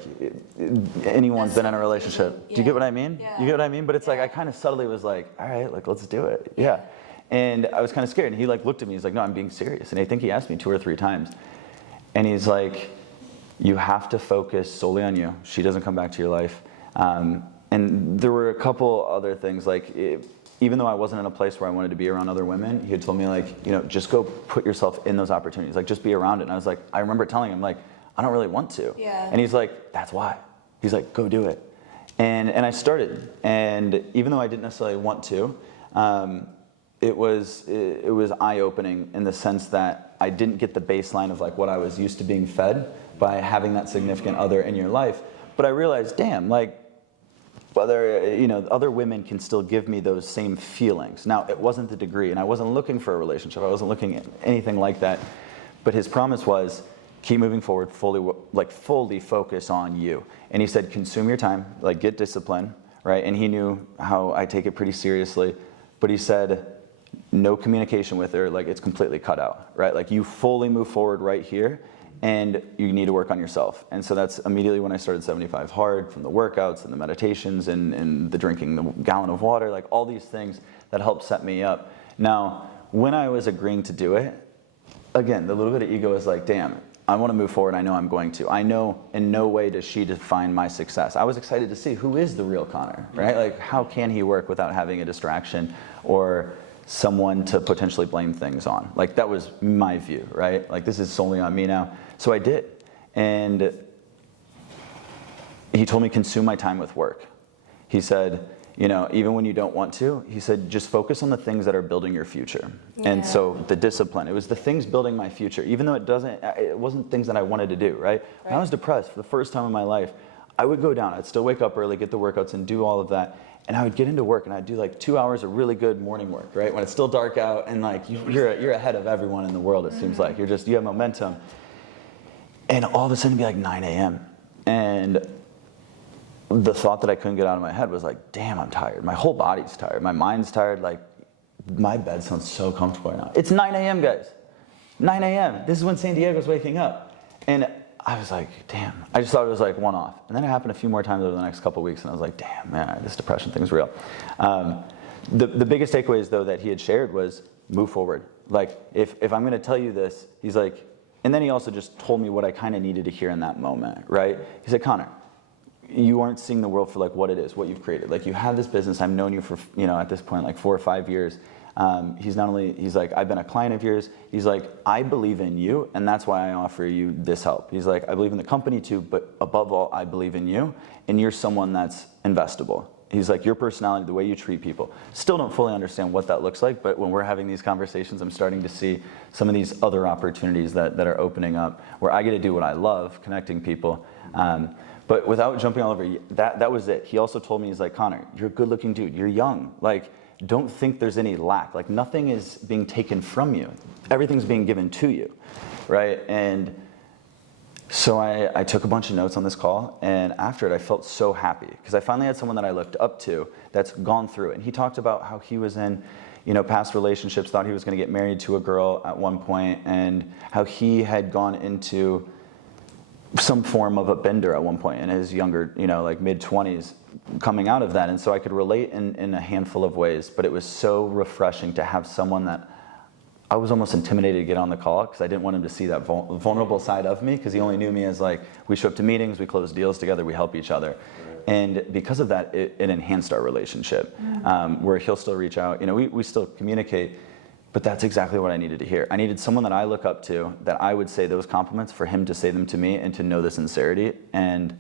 anyone's been in a relationship. Yeah. Do you get what I mean? Yeah. You get what I mean? But it's like I kind of subtly was like, all right, like let's do it. Yeah. And I was kind of scared. And he like looked at me. He's like, no, I'm being serious. And I think he asked me 2 or 3 times. And he's like, you have to focus solely on you. She doesn't come back to your life. And there were a couple other things like. Even though I wasn't in a place where I wanted to be around other women, he had told me like, just go put yourself in those opportunities, like just be around it. And I was like, I remember telling him like, I don't really want to. Yeah. And he's like, that's why. He's like, go do it. And I started. And even though I didn't necessarily want to, it was eye-opening in the sense that I didn't get the baseline of like what I was used to being fed by having that significant other in your life. But I realized, damn, like, whether other women can still give me those same feelings. Now, it wasn't the degree, and I wasn't looking for a relationship. I wasn't looking at anything like that. But his promise was, keep moving forward, fully focus on you. And he said, consume your time, like get discipline, right? And he knew how I take it pretty seriously. But he said, no communication with her, like it's completely cut out, right? Like you fully move forward right here. And you need to work on yourself. And so that's immediately when I started 75 Hard, from the workouts and the meditations and the drinking the gallon of water, like all these things that helped set me up. Now, when I was agreeing to do it, again, the little bit of ego is like, damn, I want to move forward. I know I'm going to. I know in no way does she define my success. I was excited to see who is the real Conor, right? Like how can he work without having a distraction or someone to potentially blame things on? Like that was my view, right? Like this is solely on me now. So I did. And he told me consume my time with work. He said, even when you don't want to, he said, just focus on the things that are building your future. Yeah. And so the discipline, it was the things building my future, even though it wasn't things that I wanted to do, right? When I was depressed for the first time in my life, I would go down, I'd still wake up early, get the workouts and do all of that. And I would get into work and I'd do like 2 hours of really good morning work, right? When it's still dark out and like you're ahead of everyone in the world, it seems like. You have momentum. And all of a sudden it'd be like 9 a.m. And the thought that I couldn't get out of my head was like, damn, I'm tired. My whole body's tired. My mind's tired. Like my bed sounds so comfortable right now. It's 9 a.m. guys. 9 a.m. This is when San Diego's waking up. And I was like, damn. I just thought it was like one off. And then it happened a few more times over the next couple of weeks, and I was like, damn, man, this depression thing's real. The biggest takeaways, though, that he had shared was move forward. Like, if I'm going to tell you this, he's like, and then he also just told me what I kind of needed to hear in that moment, right? He said, Conor, you aren't seeing the world for like what it is, what you've created. Like you have this business. I've known you for, at this point, like 4 or 5 years. He's like, I've been a client of yours. He's like, I believe in you, and that's why I offer you this help. He's like, I believe in the company too, but above all, I believe in you, and you're someone that's investable. He's like, your personality, the way you treat people. Still don't fully understand what that looks like, but when we're having these conversations, I'm starting to see some of these other opportunities that are opening up where I get to do what I love, connecting people. But without jumping all over, that was it. He also told me, he's like, Conor, you're a good looking dude. You're young. Like, don't think there's any lack. Like nothing is being taken from you. Everything's being given to you, right? And So I took a bunch of notes on this call, and after it I felt so happy because I finally had someone that I looked up to that's gone through it. And he talked about how he was in, past relationships, thought he was going to get married to a girl at one point, and how he had gone into some form of a bender at one point in his younger, like mid-20s, coming out of that. And so I could relate in a handful of ways, but it was so refreshing to have someone that I was almost intimidated to get on the call because I didn't want him to see that vulnerable side of me, because he only knew me as like, we show up to meetings, we close deals together, we help each other. And because of that, it enhanced our relationship, where he'll still reach out. We still communicate, but that's exactly what I needed to hear. I needed someone that I look up to, that I would say those compliments, for him to say them to me and to know the sincerity. And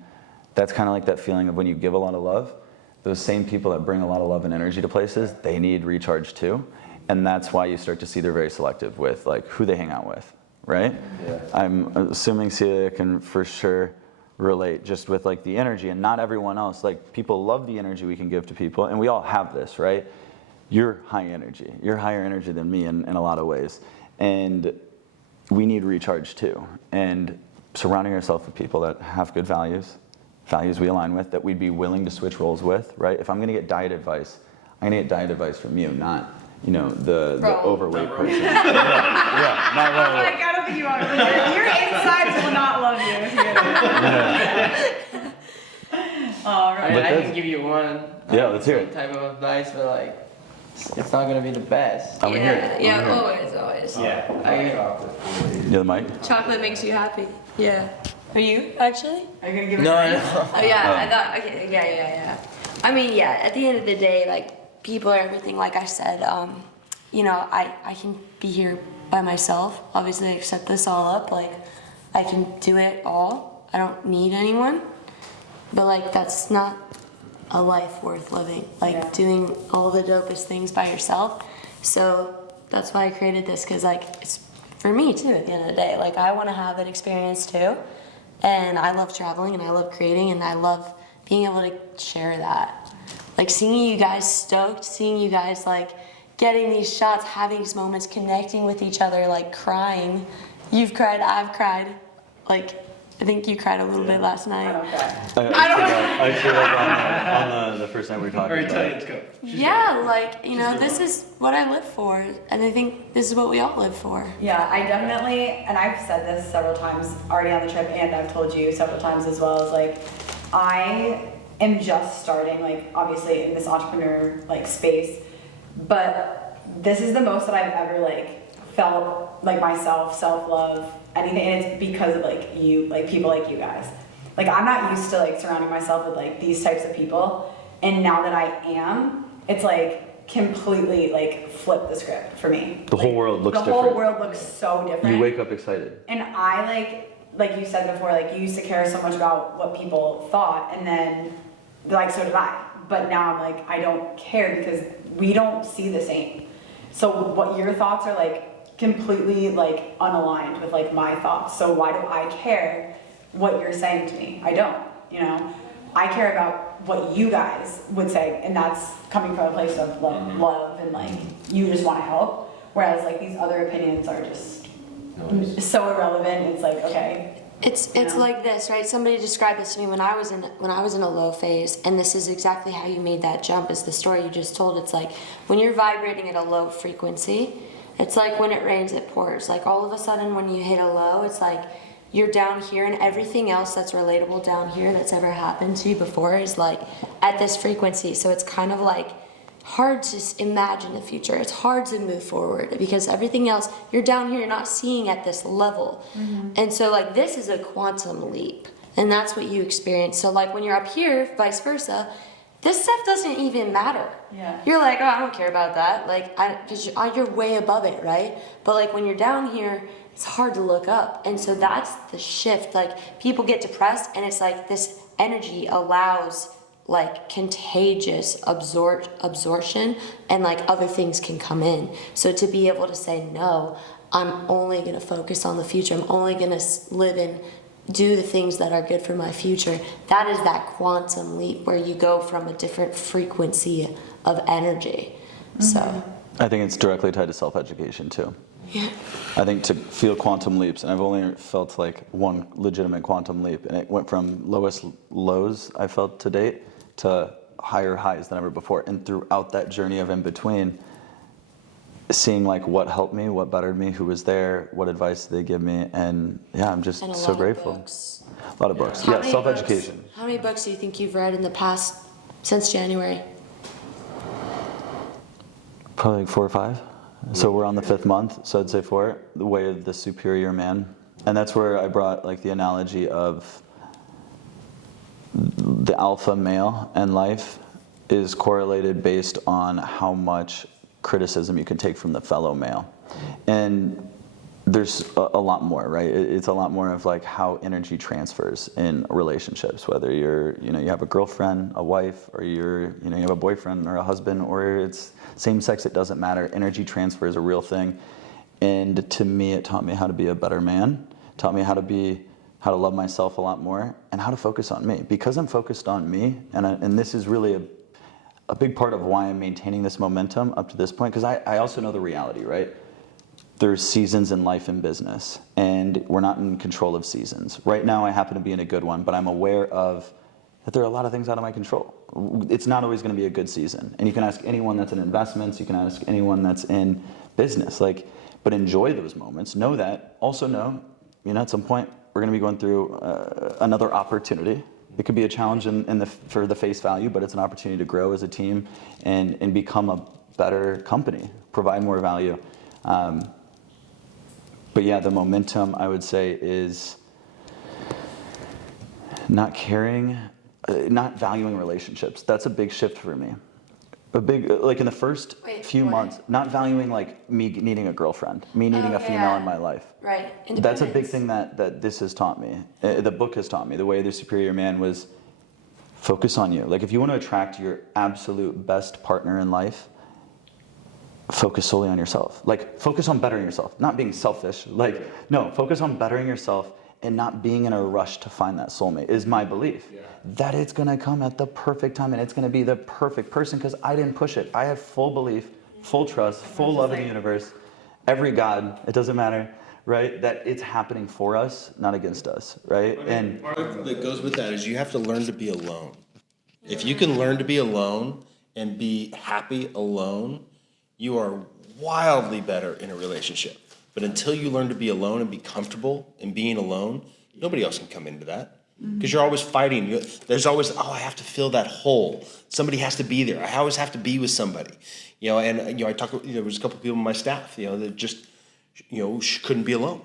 that's kind of like that feeling of when you give a lot of love, those same people that bring a lot of love and energy to places, they need recharge too. And that's why you start to see they're very selective with like who they hang out with, right? Yeah. I'm assuming Celia can for sure relate just with like the energy, and not everyone else. Like, people love the energy we can give to people, and we all have this, right? You're high energy. You're higher energy than me in a lot of ways. And we need recharge too. And surrounding ourselves with people that have good values we align with, that we'd be willing to switch roles with, right? If I'm gonna get diet advice, I'm gonna get diet advice from you, not the overweight person. yeah, not wrong. Like, I don't think you are. Your insides will not love you. All right. I can give you one. Yeah, let's hear it. Type of advice, but like, it's not gonna be the best. Always. Yeah, the mic? Chocolate makes you happy. Yeah. Are you actually? Are you gonna give it? No. Oh yeah, I thought. Okay, yeah. I mean, yeah. At the end of the day, like, people are everything. Like I said, I can be here by myself. Obviously, I set this all up. Like, I can do it all. I don't need anyone. But like, that's not a life worth living. Like, doing all the dopest things by yourself. So that's why I created this, because like, it's for me too. At the end of the day, like, I want to have that experience too. And I love traveling, and I love creating, and I love being able to share that. Like, seeing you guys stoked, seeing you guys like getting these shots, having these moments, connecting with each other, like crying. You've cried, I've cried. Like, I think you cried a little bit last night. I feel like on the first night we were talking Very about tight, it. let's go. Yeah, like, this is what I live for. And I think this is what we all live for. Yeah, I definitely, and I've said this several times already on the trip, and I've told you several times as well, is like, I am just starting, like, obviously in this entrepreneur like space, but this is the most that I've ever like felt like myself, self-love, anything, and it's because of like you, like people like you guys. Like, I'm not used to like surrounding myself with like these types of people, and now that I am, it's like completely like flipped the script for me. The whole world looks different. different. The whole world looks so different. You wake up excited. And I like you said before, like, you used to care so much about what people thought, and then like, so did I. But now I'm like, I don't care, because we don't see the same. So what your thoughts are like completely like unaligned with like my thoughts. So why do I care what you're saying to me? I don't, I care about what you guys would say, and that's coming from a place of love and like, you just want to help. Whereas like these other opinions are just so irrelevant. It's like, okay. It's like this, right? Somebody described this to me when I was in a low phase, and this is exactly how you made that jump, is the story you just told. It's like when you're vibrating at a low frequency, it's like when it rains, it pours. Like, all of a sudden when you hit a low, it's like you're down here, and everything else that's relatable down here that's ever happened to you before is like at this frequency. So it's kind of like hard to imagine the future. It's hard to move forward because everything else, you're down here, you're not seeing at this level. And so like, this is a quantum leap, and that's what you experience. So like, when you're up here, vice versa, this stuff doesn't even matter. Yeah. You're like, oh, I don't care about that. Like, because you're way above it, right? But like, when you're down here, it's hard to look up. And so that's the shift. Like, people get depressed, and it's like this energy allows like contagious absorption, and like other things can come in. So to be able to say, no, I'm only going to focus on the future. I'm only going to live and do the things that are good for my future. That is that quantum leap where you go from a different frequency of energy. So I think it's directly tied to self-education too. Yeah. I think to feel quantum leaps, and I've only felt like one legitimate quantum leap, and it went from lowest lows I felt to date to higher highs than ever before. And throughout that journey of in between, seeing like what helped me, what bettered me, who was there, what advice they give me, and yeah, I'm just And a so lot grateful. Of books. A lot of books. How Yeah, many self-education. books- How many books do you think you've read in the past, since January? Probably like 4 or 5. So we're on the 5th month, so I'd say 4. The Way of the Superior Man. And that's where I brought like the analogy of the alpha male in life is correlated based on how much criticism you can take from the fellow male. And there's a lot more, right? It's a lot more of like how energy transfers in relationships, whether you're, you have a girlfriend, a wife, or you have a boyfriend or a husband, or it's same sex, it doesn't matter. Energy transfer is a real thing. And to me, it taught me how to be a better man, taught me how to love myself a lot more, and how to focus on me. Because I'm focused on me, and this is really a big part of why I'm maintaining this momentum up to this point, because I also know the reality, right? There's seasons in life and business, and we're not in control of seasons. Right now, I happen to be in a good one, but I'm aware of that there are a lot of things out of my control. It's not always going to be a good season. And you can ask anyone that's in investments, you can ask anyone that's in business, but enjoy those moments. Know that. Also know, at some point, we're going to be going through another opportunity. It could be a challenge for the face value, but it's an opportunity to grow as a team and become a better company, provide more value. But yeah, the momentum, I would say, is not valuing relationships. That's a big shift for me. Like in the first few months, not valuing like me needing a girlfriend, me needing a female in my life. Right. That's a big thing that this has taught me. The book has taught me. The Way of the Superior Man was focus on you. Like if you want to attract your absolute best partner in life, focus solely on yourself. Like focus on bettering yourself, not being selfish. No, focus on bettering yourself and not being in a rush to find that soulmate is my belief. Yeah. That it's gonna come at the perfect time and it's gonna be the perfect person because I didn't push it. I have full belief, full trust, full love in the universe, every God, it doesn't matter, right? That it's happening for us, not against us, right? And part that goes with that is you have to learn to be alone. If you can learn to be alone and be happy alone, you are wildly better in a relationship. But until you learn to be alone and be comfortable in being alone, nobody else can come into that. Because you're always fighting. There's always, I have to fill that hole. Somebody has to be there. I always have to be with somebody. I talked, there was a couple of people on my staff, that just, couldn't be alone.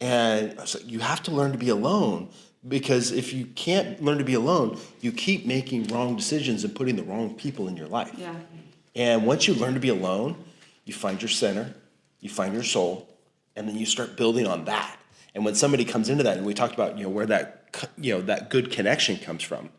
And I was like, you have to learn to be alone because if you can't learn to be alone, you keep making wrong decisions and putting the wrong people in your life. Yeah. And once you learn to be alone, you find your center, you find your soul, and then you start building on that. And when somebody comes into that, and we talked about, where that good connection comes from.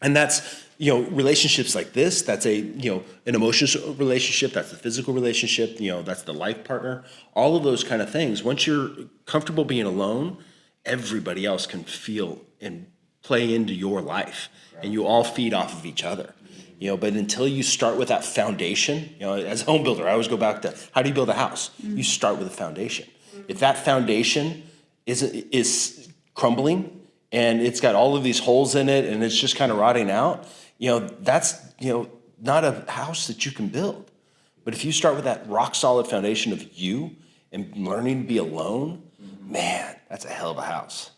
And that's, relationships like this, that's an emotional relationship, that's a physical relationship, that's the life partner, all of those kind of things. Once you're comfortable being alone, everybody else can feel and play into your life, and you all feed off of each other. But until you start with that foundation, as a home builder, I always go back to how do you build a house? Mm-hmm. You start with a foundation. Mm-hmm. If that foundation is crumbling and it's got all of these holes in it and it's just kind of rotting out, that's not a house that you can build. But if you start with that rock solid foundation of you and learning to be alone, man, that's a hell of a house.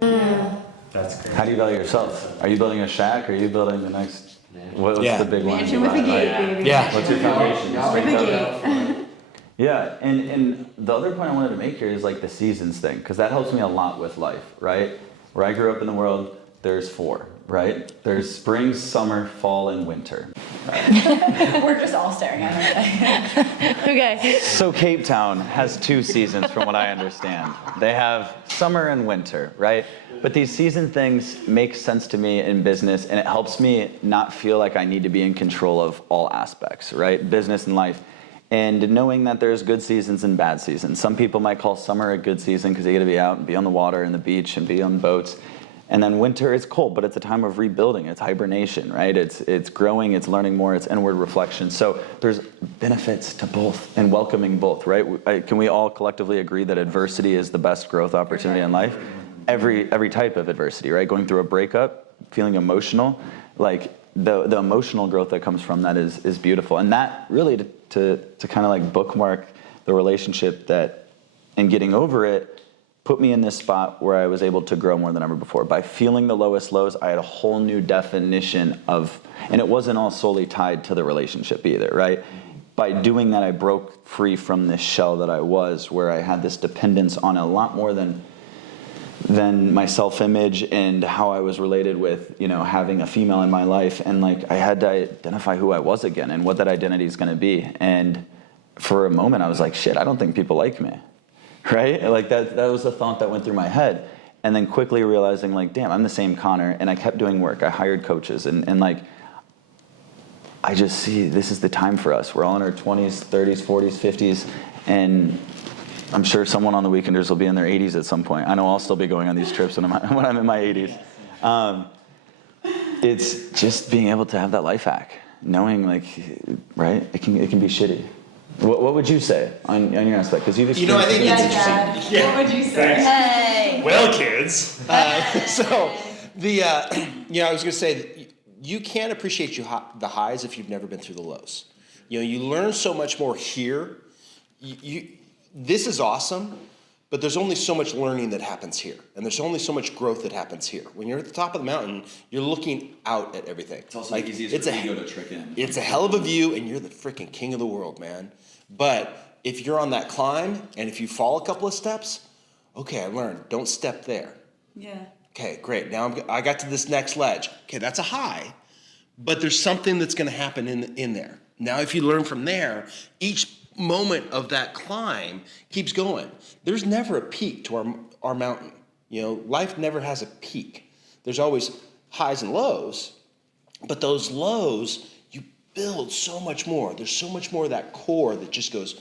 Mm. That's great. how do you value yourself? Are you building a shack or are you building the next? What's the big one? Mansion with a gate, baby. Yeah. What's your foundation? With a gate. Yeah, and the other point I wanted to make here is like the seasons thing, because that helps me a lot with life, right? Where I grew up in the world, there's 4, right? There's spring, summer, fall, and winter. We're just all staring at it. Okay. So Cape Town has 2 seasons from what I understand. They have summer and winter, right? But these season things make sense to me in business, and it helps me not feel like I need to be in control of all aspects, right? Business and life. And knowing that there's good seasons and bad seasons. Some people might call summer a good season because you get to be out and be on the water and the beach and be on boats. And then winter, it's cold, but it's a time of rebuilding. It's hibernation, right? It's growing, it's learning more, it's inward reflection. So there's benefits to both and welcoming both, right? Can we all collectively agree that adversity is the best growth opportunity in life? Every type of adversity, right? Going through a breakup, feeling emotional, like the emotional growth that comes from that is beautiful. And that really to kind of like bookmark the relationship that, and getting over it, put me in this spot where I was able to grow more than ever before. By feeling the lowest lows, I had a whole new definition of, and it wasn't all solely tied to the relationship either, right? By doing that, I broke free from this shell that I was, where I had this dependence on a lot more than my self-image and how I was related with, having a female in my life. And like, I had to identify who I was again and what that identity is going to be. And for a moment, I was like, shit, I don't think people like me. Right? Like that was the thought that went through my head. And then quickly realizing like, damn, I'm the same Conor. And I kept doing work. I hired coaches and like, I just see this is the time for us. We're all in our 20s, 30s, 40s, 50s. And I'm sure someone on the Weekenders will be in their 80s at some point. I know I'll still be going on these trips when I'm in my 80s. It's just being able to have that life hack. Knowing like, right? It can be shitty. What would you say on your aspect? Because you've experienced. I think it's interesting. Yeah. What would you say? Hey. Well, kids. So I was going to say, you can't appreciate the highs if you've never been through the lows. You learn so much more here. This is awesome, but there's only so much learning that happens here, and there's only so much growth that happens here. When you're at the top of the mountain, you're looking out at everything. It's also the easiest for ego to trick in. It's a hell of a view, and you're the freaking king of the world, man. But if you're on that climb, and if you fall a couple of steps, okay, I learned. Don't step there. Yeah. Okay, great. Now I got to this next ledge. Okay, that's a high, but there's something that's going to happen in there. Now, if you learn from there, each moment of that climb keeps going. There's never a peak to our mountain. Life never has a peak. There's always highs and lows, but those lows, you build so much more. There's so much more of that core that just goes,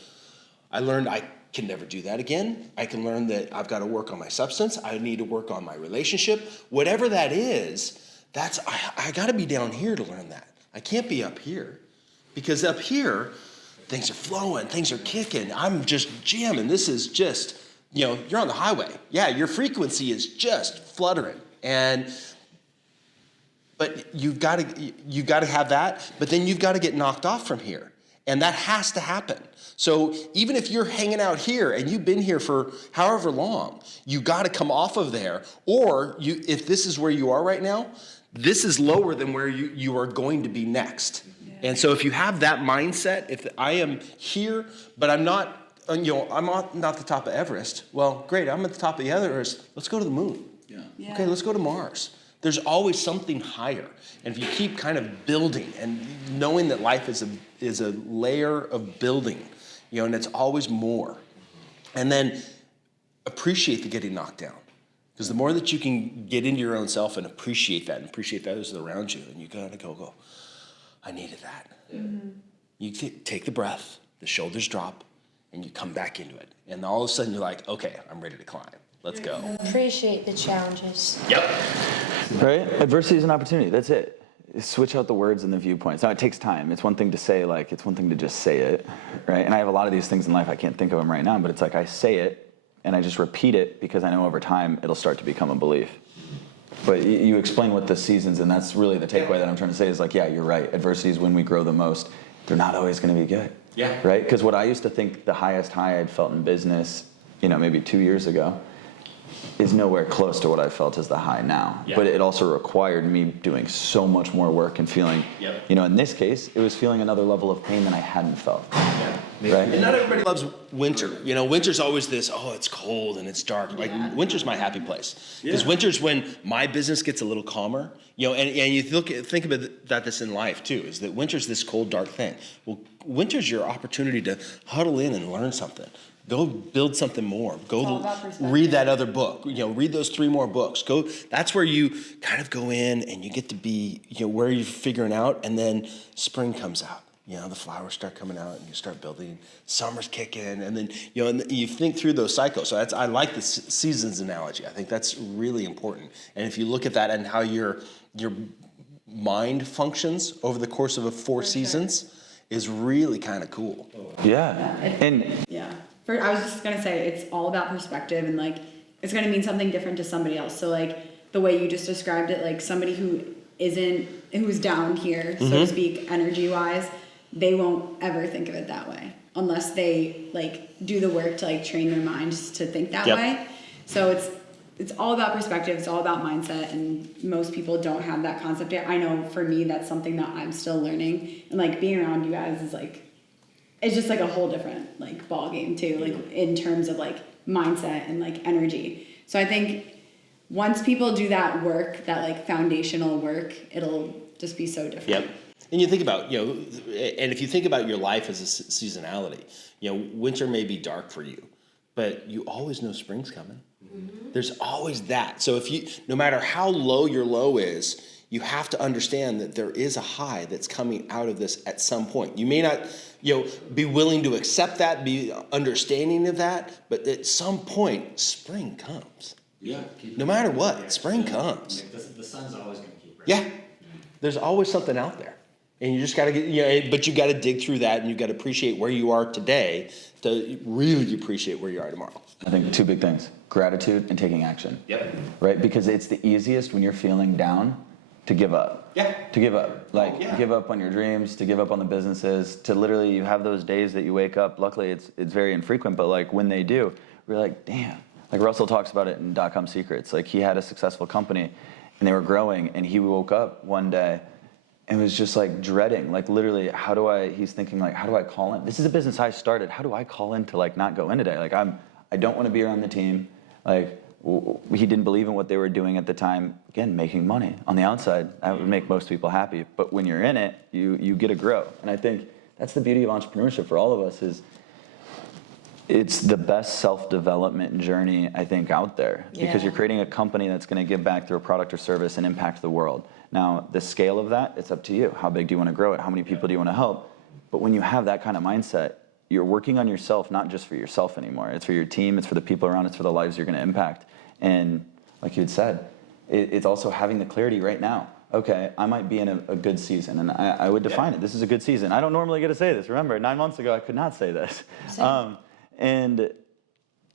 I learned I can never do that again. I can learn that I've got to work on my substance. I need to work on my relationship. Whatever that is, I got to be down here to learn that. I can't be up here, because up here, things are flowing, things are kicking. I'm just jamming. This is just, you're on the highway. Yeah, your frequency is just fluttering. But you've got to have that, but then you've got to get knocked off from here. And that has to happen. So even if you're hanging out here and you've been here for however long, you got to come off of there. Or if this is where you are right now, this is lower than where you are going to be next. And so if you have that mindset, if I am here, but I'm not, I'm not the top of Everest, well, great, I'm at the top of the Everest, let's go to the moon. Yeah. Okay, let's go to Mars. There's always something higher. And if you keep kind of building and knowing that life is a layer of building, and it's always more. And then appreciate the getting knocked down. Because the more that you can get into your own self and appreciate that and appreciate those around you, and you gotta go, I needed that. Mm-hmm. You take the breath, the shoulders drop, and you come back into it. And all of a sudden you're like, okay, I'm ready to climb. Let's go. Appreciate the challenges. Yep. Right? Adversity is an opportunity. That's it. Switch out the words and the viewpoints. Now, it takes time. It's one thing to say, it's one thing to just say it, right? And I have a lot of these things in life, I can't think of them right now, but it's like I say it, and I just repeat it because I know over time it'll start to become a belief. But you explain what the seasons, and that's really the takeaway that I'm trying to say is yeah, you're right. Adversity is when we grow the most. They're not always going to be good. Yeah. Right? Because what I used to think the highest high I'd felt in business, maybe 2 years ago, is nowhere close to what I felt as the high now. Yeah. But it also required me doing so much more work and feeling, in this case, it was feeling another level of pain than I hadn't felt. Yeah. Right? And not everybody loves winter. Winter's always this, it's cold and it's dark. Winter's my happy place. Because winter's when my business gets a little calmer. And you think about this in life too, is that winter's this cold, dark thing. Well, winter's your opportunity to huddle in and learn something. Go build something more. Go read that other book. Read those 3 more books. That's where you kind of go in and you get to be, where you're figuring out, and then spring comes out. the flowers start coming out and you start building, summer's kicking, and then, and you think through those cycles. So I like the seasons analogy. I think that's really important. And if you look at that and how your mind functions over the course of 4 seasons is really kind of cool. Yeah. Yeah. I was just gonna say, it's all about perspective, and like, it's gonna mean something different to somebody else. So like, the way you just described it, like somebody who's down here, so to speak, energy-wise, they won't ever think of it that way unless they like do the work to like train their minds to think that way. So it's all about perspective. It's all about mindset, and most people don't have that concept yet. I know for me, that's something that I'm still learning, and like being around you guys is like, it's just like a whole different like ball game too, like in terms of like mindset and like energy. So I think once people do that work, that like foundational work, it'll just be so different. Yep. And you think about, and if you think about your life as a seasonality, winter may be dark for you, but you always know spring's coming. Mm-hmm. There's always that. So no matter how low your low is, you have to understand that there is a high that's coming out of this at some point. You may not, be willing to accept that, be understanding of that, but at some point, spring comes. Yeah. No matter what, spring comes. The sun's always going to keep rising. Yeah. There's always something out there. And you just got to get, but you got to dig through that, and you got to appreciate where you are today to really appreciate where you are tomorrow. I think 2 big things: gratitude and taking action. Yep. Right? Because it's the easiest when you're feeling down to give up. Yeah. To give up. Give up on your dreams, to give up on the businesses, to literally, you have those days that you wake up. Luckily, it's very infrequent, but like when they do, we're like, damn. Like Russell talks about it in .com Secrets. Like he had a successful company and they were growing, and he woke up one day and was just like dreading, like literally, he's thinking like, how do I call in? This is a business I started. How do I call in to like not go in today? Like I don't want to be around the team. Like he didn't believe in what they were doing at the time. Again, making money on the outside, that would make most people happy. But when you're in it, you get to grow. And I think that's the beauty of entrepreneurship for all of us, is it's the best self-development journey, I think, out there, because you're creating a company that's going to give back through a product or service and impact the world. Now, the scale of that, it's up to you. How big do you want to grow it? How many people do you want to help? But when you have that kind of mindset, you're working on yourself, not just for yourself anymore. It's for your team, it's for the people around, it's for the lives you're going to impact. And like you had said, it's also having the clarity right now. Okay, I might be in a good season, and I would define it. This is a good season. I don't normally get to say this. Remember, 9 months ago, I could not say this. And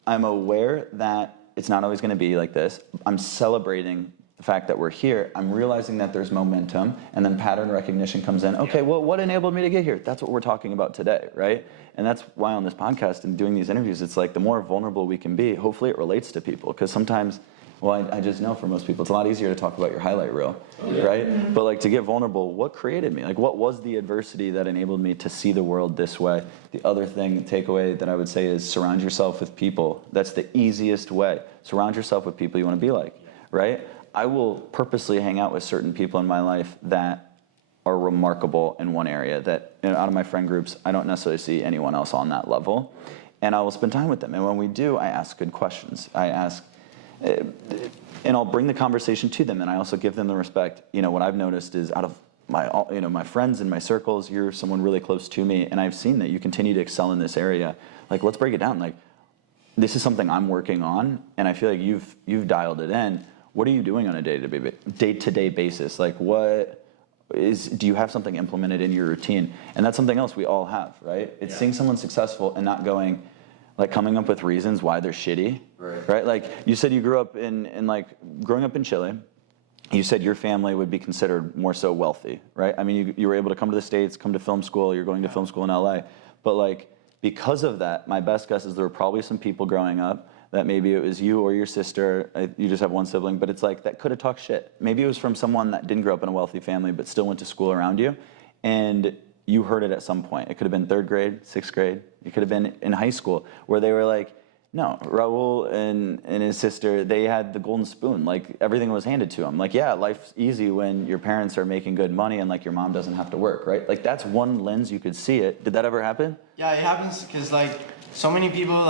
I'm aware that it's not always going to be like this. I'm celebrating the fact that we're here. I'm realizing that there's momentum, and then pattern recognition comes in. Okay, well, what enabled me to get here? That's what we're talking about today, right? And that's why on this podcast and doing these interviews, it's like the more vulnerable we can be, hopefully it relates to people. Because sometimes, well, I just know for most people, it's a lot easier to talk about your highlight reel, right? Mm-hmm. But like to get vulnerable, what created me? Like what was the adversity that enabled me to see the world this way? The other thing, takeaway that I would say is surround yourself with people. That's the easiest way. Surround yourself with people you want to be like, right? I will purposely hang out with certain people in my life that are remarkable in one area that, out of my friend groups, I don't necessarily see anyone else on that level. And I will spend time with them. And when we do, I ask good questions. And I'll bring the conversation to them, and I also give them the respect. What I've noticed is out of my friends and my circles, you're someone really close to me, and I've seen that you continue to excel in this area. Like, let's break it down. Like, this is something I'm working on, and I feel like you've dialed it in. What are you doing on a day-to-day basis? Like, do you have something implemented in your routine? And that's something else we all have, right? It's seeing someone successful and not going, like coming up with reasons why they're shitty, right? Like you said, you grew up growing up in Chile. You said your family would be considered more so wealthy, right? I mean, you were able to come to the States, come to film school. You're going to film school in LA, but like because of that, my best guess is there were probably some people growing up that maybe it was you or your sister. You just have one sibling, but it's like that could have talked shit. Maybe it was from someone that didn't grow up in a wealthy family, but still went to school around you, and you heard it at some point. It could have been 3rd grade, 6th grade. It could have been in high school where they were like, no, Raul and his sister, they had the golden spoon. Like everything was handed to them. Like, yeah, life's easy when your parents are making good money and like your mom doesn't have to work, right? Like that's one lens you could see it. Did that ever happen? Yeah, it happens because like so many people are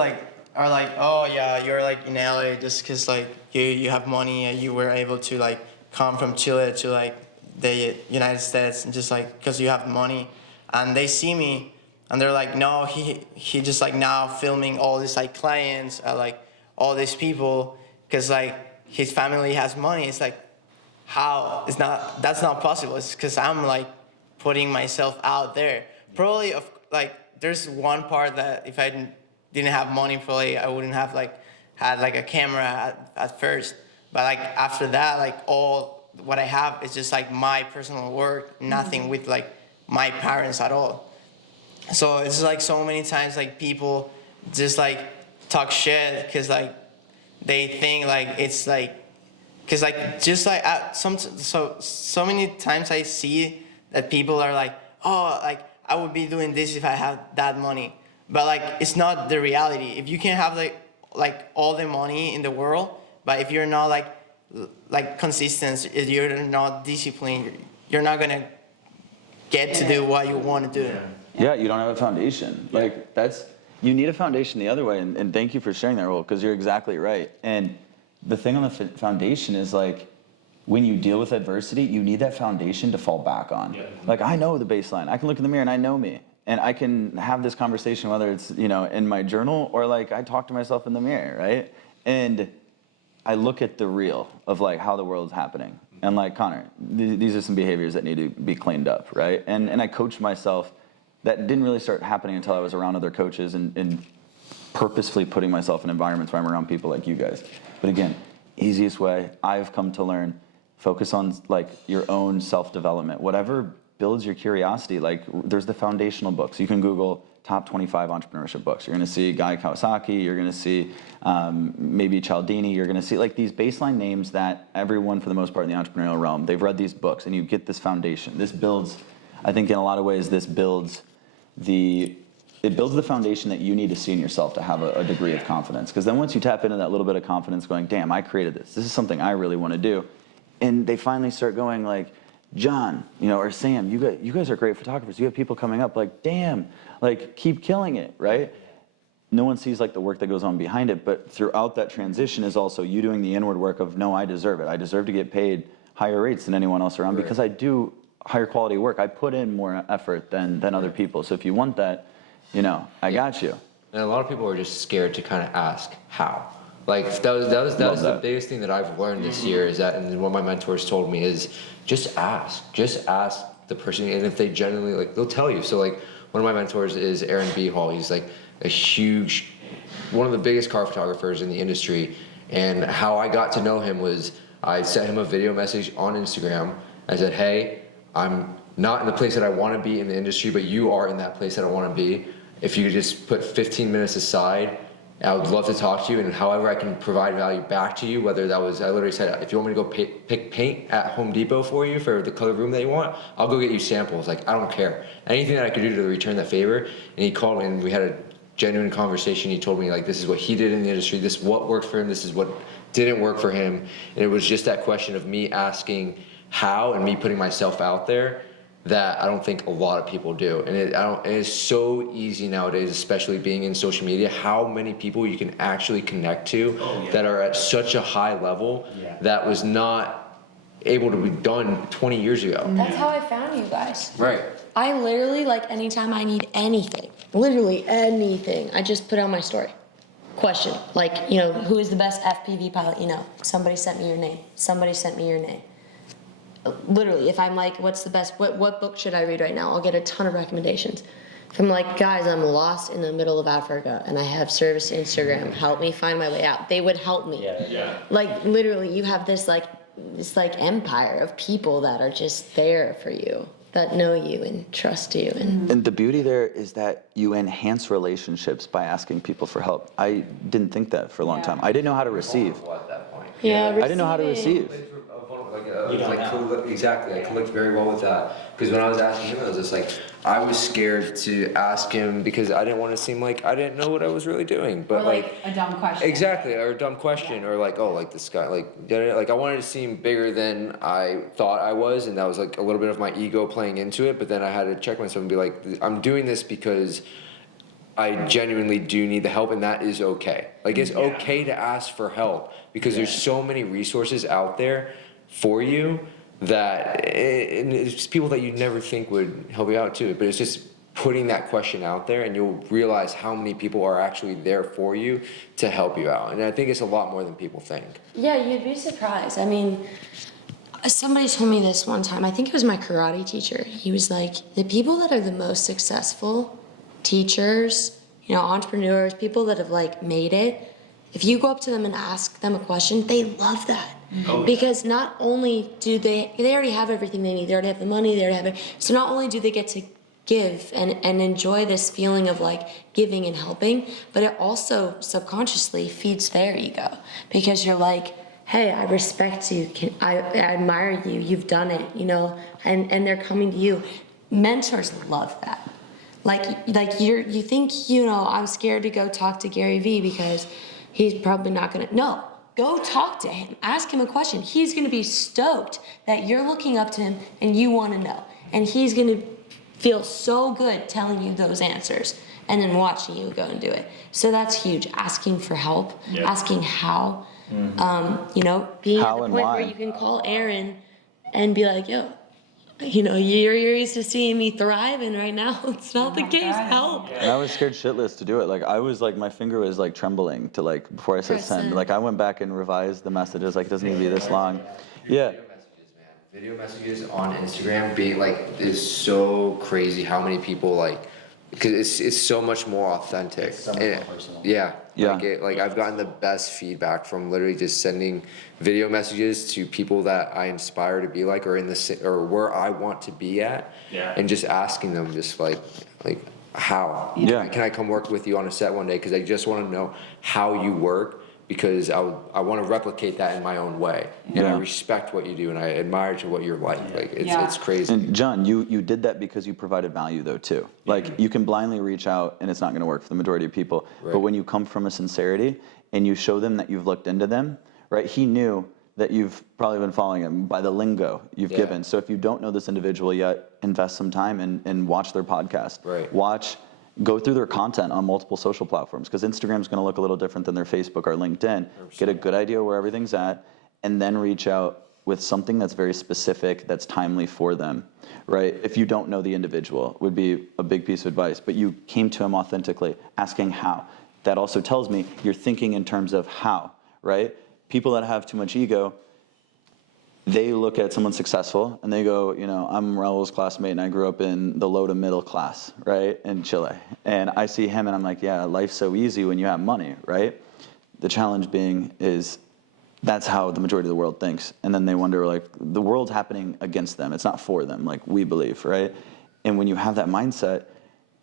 like, oh yeah, you're like in LA just because like you have money and you were able to like come from Chile to like the United States and just like because you have money. and they see me, and they're like, no, he just like now filming all these like clients, like all these people, because like his family has money. It's like, how? That's not possible. It's because I'm like putting myself out there. Probably there's one part that if I didn't have money, probably I wouldn't have like had like a camera at first. But like after that, like all what I have is just like my personal work, nothing with like my parents at all. So it's like so many times like people just like talk shit because like they think like it's like, because like just like so many times I see that people are like, oh, like I would be doing this if I had that money, but like it's not the reality. If you can have like all the money in the world, but if you're not like consistent, if you're not disciplined, you're not gonna get to do what you want to do. Yeah, you don't have a foundation. Like you need a foundation the other way, and thank you for sharing that role, because you're exactly right. And the thing on the foundation is like, when you deal with adversity, you need that foundation to fall back on. Like, I know the baseline. I can look in the mirror and I know me. And I can have this conversation, whether it's, in my journal or like I talk to myself in the mirror, right? And I look at the real of like how the world's happening. And like, Conor, these are some behaviors that need to be cleaned up, right? And I coached myself. That didn't really start happening until I was around other coaches and purposefully putting myself in environments where I'm around people like you guys. But again, easiest way I've come to learn, focus on like your own self-development. Whatever builds your curiosity, like there's the foundational books. You can Google top 25 entrepreneurship books. You're gonna see Guy Kawasaki, you're gonna see maybe Cialdini, you're gonna see like these baseline names that everyone for the most part in the entrepreneurial realm, they've read these books, and you get this foundation. This builds, I think in a lot of ways, this builds the foundation that you need to see in yourself to have a degree of confidence. Because then once you tap into that little bit of confidence going, damn, I created this. This is something I really want to do. And they finally start going like, John, or Sam, you guys are great photographers. You have people coming up like, damn, like keep killing it, right? No one sees like the work that goes on behind it, but throughout that transition is also you doing the inward work of, no, I deserve it. I deserve to get paid higher rates than anyone else around because I do higher quality work. I put in more effort than other people. So if you want that, I got you. And a lot of people are just scared to kind of ask how. Like that was the biggest thing that I've learned this year is that, and what my mentors told me is just ask the person, and if they genuinely like, they'll tell you. So like one of my mentors is Aaron B. Hall. He's like one of the biggest car photographers in the industry. And how I got to know him was I sent him a video message on Instagram. I said, hey, I'm not in the place that I want to be in the industry, but you are in that place that I want to be. If you could just put 15 minutes aside, I would love to talk to you, and however I can provide value back to you, whether that was, I literally said, if you want me to go pick paint at Home Depot for you for the color room that you want, I'll go get you samples. Like, I don't care. Anything that I could do to return that favor. And he called me and we had a genuine conversation. He told me like, this is what he did in the industry, this is what worked for him, this is what didn't work for him. And it was just that question of me asking how and me putting myself out there that I don't think a lot of people do. And it is so easy nowadays, especially being in social media, how many people you can actually connect to that are at such a high level that was not able to be done 20 years ago. That's how I found you guys. Right. I literally, like, anytime I need anything, literally anything, I just put on my story. Question, like, who is the best FPV pilot you know? Somebody sent me your name. Somebody sent me your name. Literally, if I'm like, what's the best, what book should I read right now? I'll get a ton of recommendations. If I'm like, guys, I'm lost in the middle of Africa and I have service Instagram, help me find my way out. They would help me. Yeah. Like, literally, you have this empire of people that are just there for you, that know you and trust you. And the beauty there is that you enhance relationships by asking people for help. I didn't think that for a long time. I didn't know how to receive. At that point. Yeah, I didn't know how to receive. Exactly. I clicked very well with that because when I was asking him, I was just like, I was scared to ask him because I didn't want to seem like I didn't know what I was really doing. But Or like a dumb question. Exactly, or a dumb question, or like, oh, like this guy, like I wanted to seem bigger than I thought I was, and that was like a little bit of my ego playing into it. But then I had to check myself and be like, I'm doing this because I genuinely do need the help, and that is okay. Like, it's okay to ask for help because there's so many resources out there for you that, and it's people that you'd never think would help you out too, but it's just putting that question out there, and you'll realize how many people are actually there for you to help you out. And I think it's a lot more than people think. Yeah, you'd be surprised. I mean, somebody told me this one time. I think it was my karate teacher. He was like, the people that are the most successful teachers, entrepreneurs, people that have like made it, if you go up to them and ask them a question, they love that. Because not only do they already have everything they need, they already have the money, they already have it. So not only do they get to give and enjoy this feeling of like giving and helping, but it also subconsciously feeds their ego, because you're like, hey, I respect you, I admire you, you've done it, and they're coming to you. Mentors love that. Like you think, I'm scared to go talk to Gary Vee because he's probably not gonna, no, go talk to him, ask him a question. He's gonna be stoked that you're looking up to him and you wanna know. And he's gonna feel so good telling you those answers and then watching you go and do it. So that's huge. Asking for help, asking how, being How at the and point why. where you can call Aaron and be like, yo, you're used to seeing me thrive, and right now it's not the case. Help. And I was scared shitless to do it. Like I was like, my finger was like trembling to like, before I said Press send. send. Like I went back and revised the messages. Like it doesn't need to be this long. Yeah. Video messages on Instagram being like is so crazy how many people like, because it's so much more authentic. It's so much more personal. Yeah. Yeah. Like I've gotten the best feedback from literally just sending video messages to people that I inspire to be like, or or where I want to be at. Yeah. And just asking them just like how. Yeah. Can I come work with you on a set one day? Because I just want to know how you work. Because I want to replicate that in my own way, and I Yeah. respect what you do, and I admire to what you're like. Like it's crazy. And John, you did that because you provided value though too. Like you can blindly reach out and it's not going to work for the majority of people. But when you come from a sincerity and you show them that you've looked into them, right? He knew that you've probably been following him by the lingo you've given. So if you don't know this individual yet, invest some time and watch their podcast. Right. Go through their content on multiple social platforms, because Instagram's going to look a little different than their Facebook or LinkedIn. Get a good idea where everything's at, and then reach out with something that's very specific, that's timely for them, right? If you don't know the individual, would be a big piece of advice, but you came to him authentically, asking how. That also tells me you're thinking in terms of how, right? People that have too much ego, they look at someone successful and they go, I'm Raul's classmate and I grew up in the low to middle class, right, in Chile. And I see him and I'm like, yeah, life's so easy when you have money, right? The challenge being is that's how the majority of the world thinks. And then they wonder, like, the world's happening against them. It's not for them, like we believe, right? And when you have that mindset,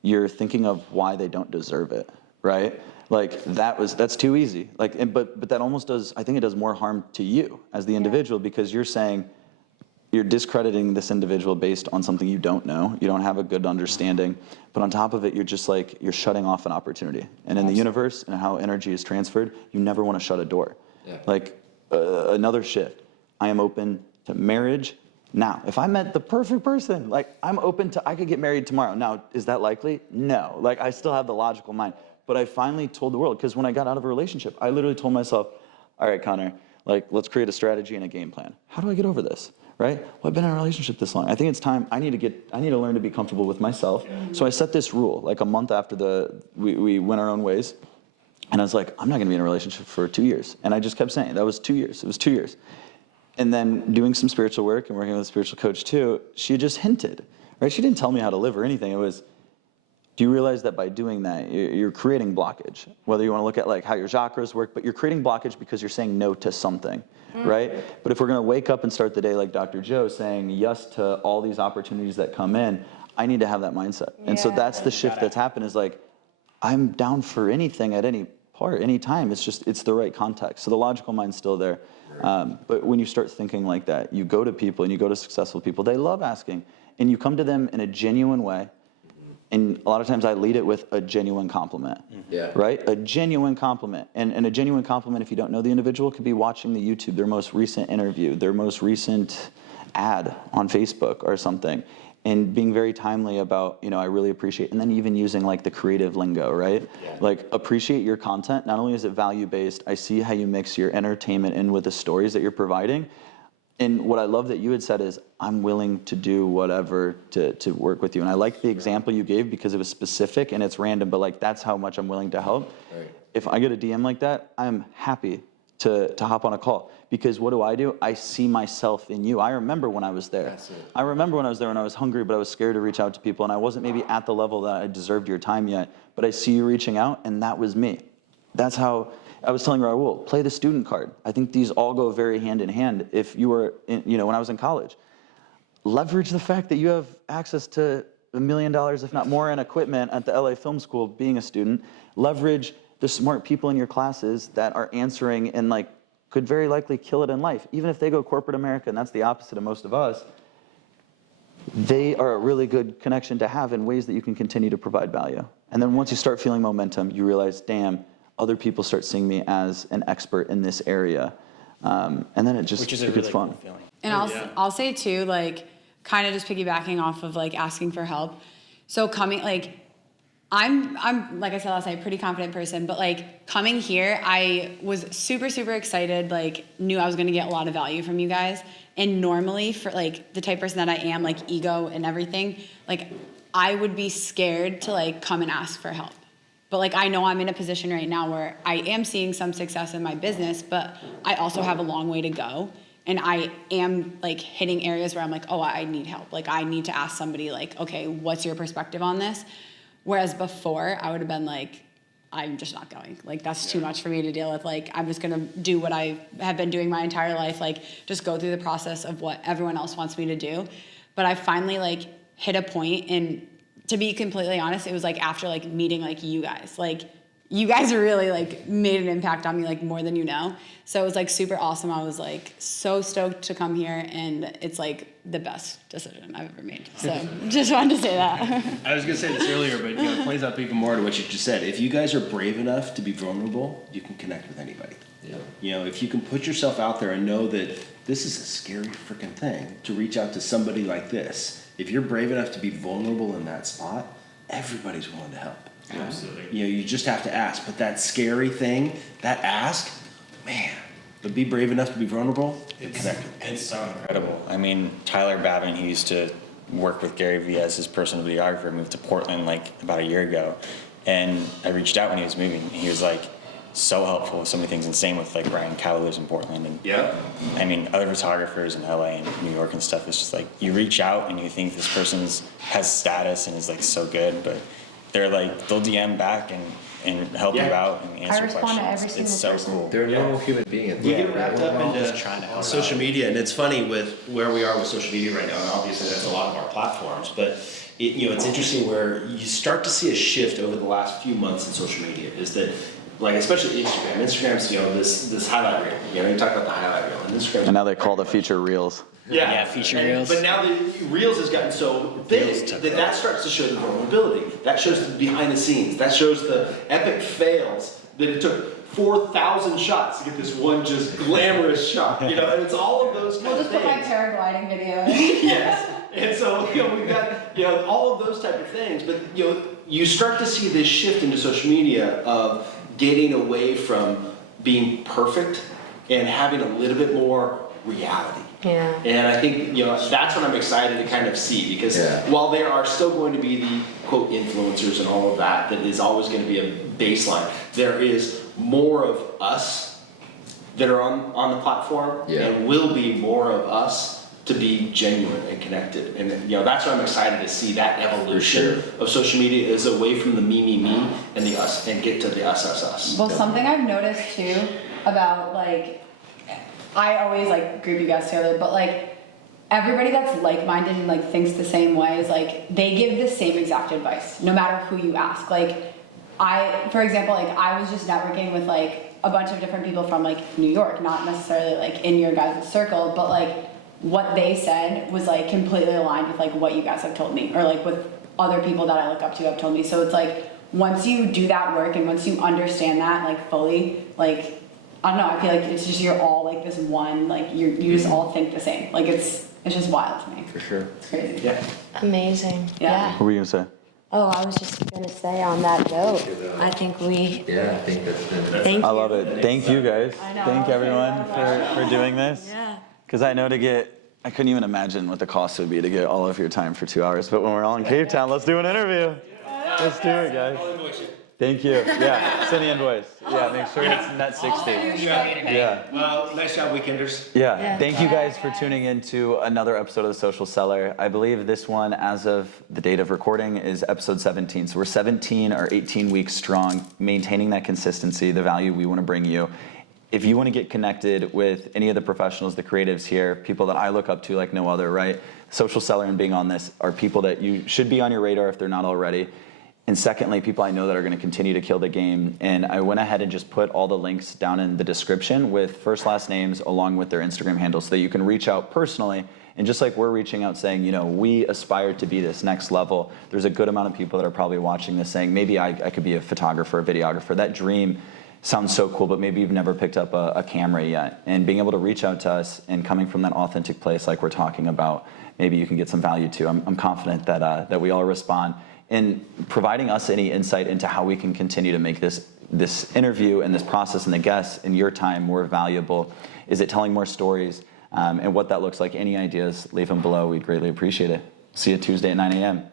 you're thinking of why they don't deserve it, right? Like that's too easy. Like, but that almost does, I think it does more harm to you as the individual, because you're saying, you're discrediting this individual based on something you don't know. You don't have a good understanding. But on top of it, you're just like, you're shutting off an opportunity. And in the universe and how energy is transferred, you never want to shut a door. Like another shift. I am open to marriage now. If I met the perfect person, like I'm open to, I could get married tomorrow. Now, is that likely? No. Like I still have the logical mind. But I finally told the world, because when I got out of a relationship, I literally told myself, all right, Connor, like let's create a strategy and a game plan. How do I get over this, right? Well, I've been in a relationship this long. I think it's time, I need to learn to be comfortable with myself. So I set this rule, like a month after we went our own ways. And I was like, I'm not gonna be in a relationship for 2 years. And I just kept saying, that was 2 years, it was 2 years. And then doing some spiritual work and working with a spiritual coach too, she just hinted, right? She didn't tell me how to live or anything. It was, do you realize that by doing that, you're creating blockage? Whether you want to look at like how your chakras work, but you're creating blockage because you're saying no to something, right? But if we're going to wake up and start the day like Dr. Joe saying yes to all these opportunities that come in, I need to have that mindset. And so that's the shift that's happened, is like, I'm down for anything at any part, any time. It's just, it's the right context. So the logical mind's still there. But when you start thinking like that, you go to people and you go to successful people, they love asking, and you come to them in a genuine way. And a lot of times I lead it with a genuine compliment, right? A genuine compliment. And a genuine compliment, if you don't know the individual, could be watching the YouTube, their most recent interview, their most recent ad on Facebook or something, and being very timely about, I really appreciate, and then even using like the creative lingo, right? Like appreciate your content. Not only is it value-based, I see how you mix your entertainment in with the stories that you're providing. And what I love that you had said is, I'm willing to do whatever to work with you. And I like the example you gave because it was specific and it's random, but like that's how much I'm willing to help. Right. If I get a DM like that, I'm happy to hop on a call. Because what do? I see myself in you. I remember when I was there. That's it. I remember when I was there when I was hungry, but I was scared to reach out to people. And I wasn't maybe at the level that I deserved your time yet. But I see you reaching out, and that was me. That's how I was telling Raul, play the student card. I think these all go very hand in hand. If you were, when I was in college, leverage the fact that you have access to $1 million, if not more, in equipment at the LA Film School being a student. Leverage the smart people in your classes that are answering and like could very likely kill it in life. Even if they go corporate America, and that's the opposite of most of us, they are a really good connection to have in ways that you can continue to provide value. And then once you start feeling momentum, you realize, damn, other people start seeing me as an expert in this area. And then it just Which is a it gets really fun. cool feeling. And I'll say too, like, kind of just piggybacking off of like asking for help. So coming, like, I'm like I said last night, a pretty confident person, but like coming here, I was super, super excited, like knew I was gonna get a lot of value from you guys. And normally for like the type of person that I am, like ego and everything, like I would be scared to like come and ask for help. But like I know I'm in a position right now where I am seeing some success in my business, but I also have a long way to go. And I am like hitting areas where I'm like, oh, I need help. Like I need to ask somebody like, okay, what's your perspective on this? Whereas before I would have been like, I'm just not going. Like that's too much for me to deal with. Like I'm just gonna do what I have been doing my entire life. Like just go through the process of what everyone else wants me to do. But I finally like hit a point, and to be completely honest, it was like after like meeting like you guys. Like you guys are really like made an impact on me like more than you know. So it was like super awesome. I was like so stoked to come here, and it's like the best decision I've ever made. So just wanted to say that. I was gonna say this earlier, but it plays up even more to what you just said. If you guys are brave enough to be vulnerable, you can connect with anybody. Yeah. If you can put yourself out there and know that this is a scary freaking thing to reach out to somebody like this. If you're brave enough to be vulnerable in that spot, everybody's willing to help. Absolutely. You just have to ask. But that scary thing, that ask, man. But be brave enough to be vulnerable and connect. It's so incredible. I mean, Tyler Babin, he used to work with Gary Vee as his personal videographer, moved to Portland like about a year ago. And I reached out when he was moving. He was like so helpful with so many things, and same with like Ryan Cowler lives in Portland. And I mean, other photographers in LA and New York and stuff, it's just like you reach out and you think this person has status and is like so good, but they're like, they'll DM back and help you out and answer respond to questions. every It's single so person. cool. They're a normal human being. We get wrapped up We're all just into trying to help social out. media, and it's funny with where we are with social media right now, and obviously that's a lot of our platforms, but it's interesting where you start to see a shift over the last few months in social media, is that, like, especially Instagram. Instagram's, this highlight reel. You talk about the highlight reel, and Instagram. And now they call the feature reels. Yeah, feature reels. But now the Reels has gotten so big that starts to show the vulnerability. That shows the behind the scenes. That shows the epic fails that it took 4,000 shots to get this one just glamorous shot. And it's all of those kind We'll of just put my things. paragliding video. Yes. And so, we've got, all of those type of things. But, you start to see this shift into social media of getting away from being perfect and having a little bit more reality. Yeah. And I think, that's what I'm excited to kind of see, because while there are still going to be the quote influencers and all of that is always going to be a baseline, there is more of us that are on the platform, and will be more of us to be genuine and connected. And that's what I'm excited to see, that evolution of social media is away from the me and the us, and get to the us. Well, something I've noticed too about like, I always like group you guys together, but like everybody that's like-minded and like thinks the same way is like, they give the same exact advice, no matter who you ask. Like for example, like I was just networking with like a bunch of different people from like New York, not necessarily like in your guys' circle, but like what they said was like completely aligned with like what you guys have told me, or like with other people that I look up to have told me. So it's like, once you do that work and once you understand that like fully, like, I don't know, I feel like it's just, you're all like this one, like you just all think the same. Like it's just wild to me. For sure. It's crazy. Yeah. Amazing. Yeah. What were you gonna say? Oh, I was just gonna say on that note, I think we Yeah, I think that's been. thank I you. love it. Thank you guys. I know. Thank everyone for doing this. Yeah. Because I know I couldn't even imagine what the cost would be to get all of your time for 2 hours. But when we're all in Cape Town, let's do an interview. Let's do it, guys. Thank you. Yeah, send the invoice. Yeah, make sure it's net 60. Yeah. Well, nice job, weekenders. Yeah. Thank you guys for tuning in to another episode of The Social Seller. I believe this one, as of the date of recording, is episode 17. So we're 17 or 18 weeks strong, maintaining that consistency, the value we want to bring you. If you want to get connected with any of the professionals, the creatives here, people that I look up to like no other, right? Social Seller and being on this are people that you should be on your radar if they're not already. And secondly, people I know that are going to continue to kill the game. And I went ahead and just put all the links down in the description with first, last names along with their Instagram handles so that you can reach out personally. And just like we're reaching out saying, you know, we aspire to be this next level, there's a good amount of people that are probably watching this saying, maybe I could be a photographer, a videographer. That dream sounds so cool, but maybe you've never picked up a camera yet. And being able to reach out to us and coming from that authentic place like we're talking about, maybe you can get some value too. I'm confident that we all respond. And providing us any insight into how we can continue to make this interview and this process and the guests and your time more valuable. Is it telling more stories? And what that looks like, any ideas, leave them below. We'd greatly appreciate it. See you Tuesday at 9 a.m.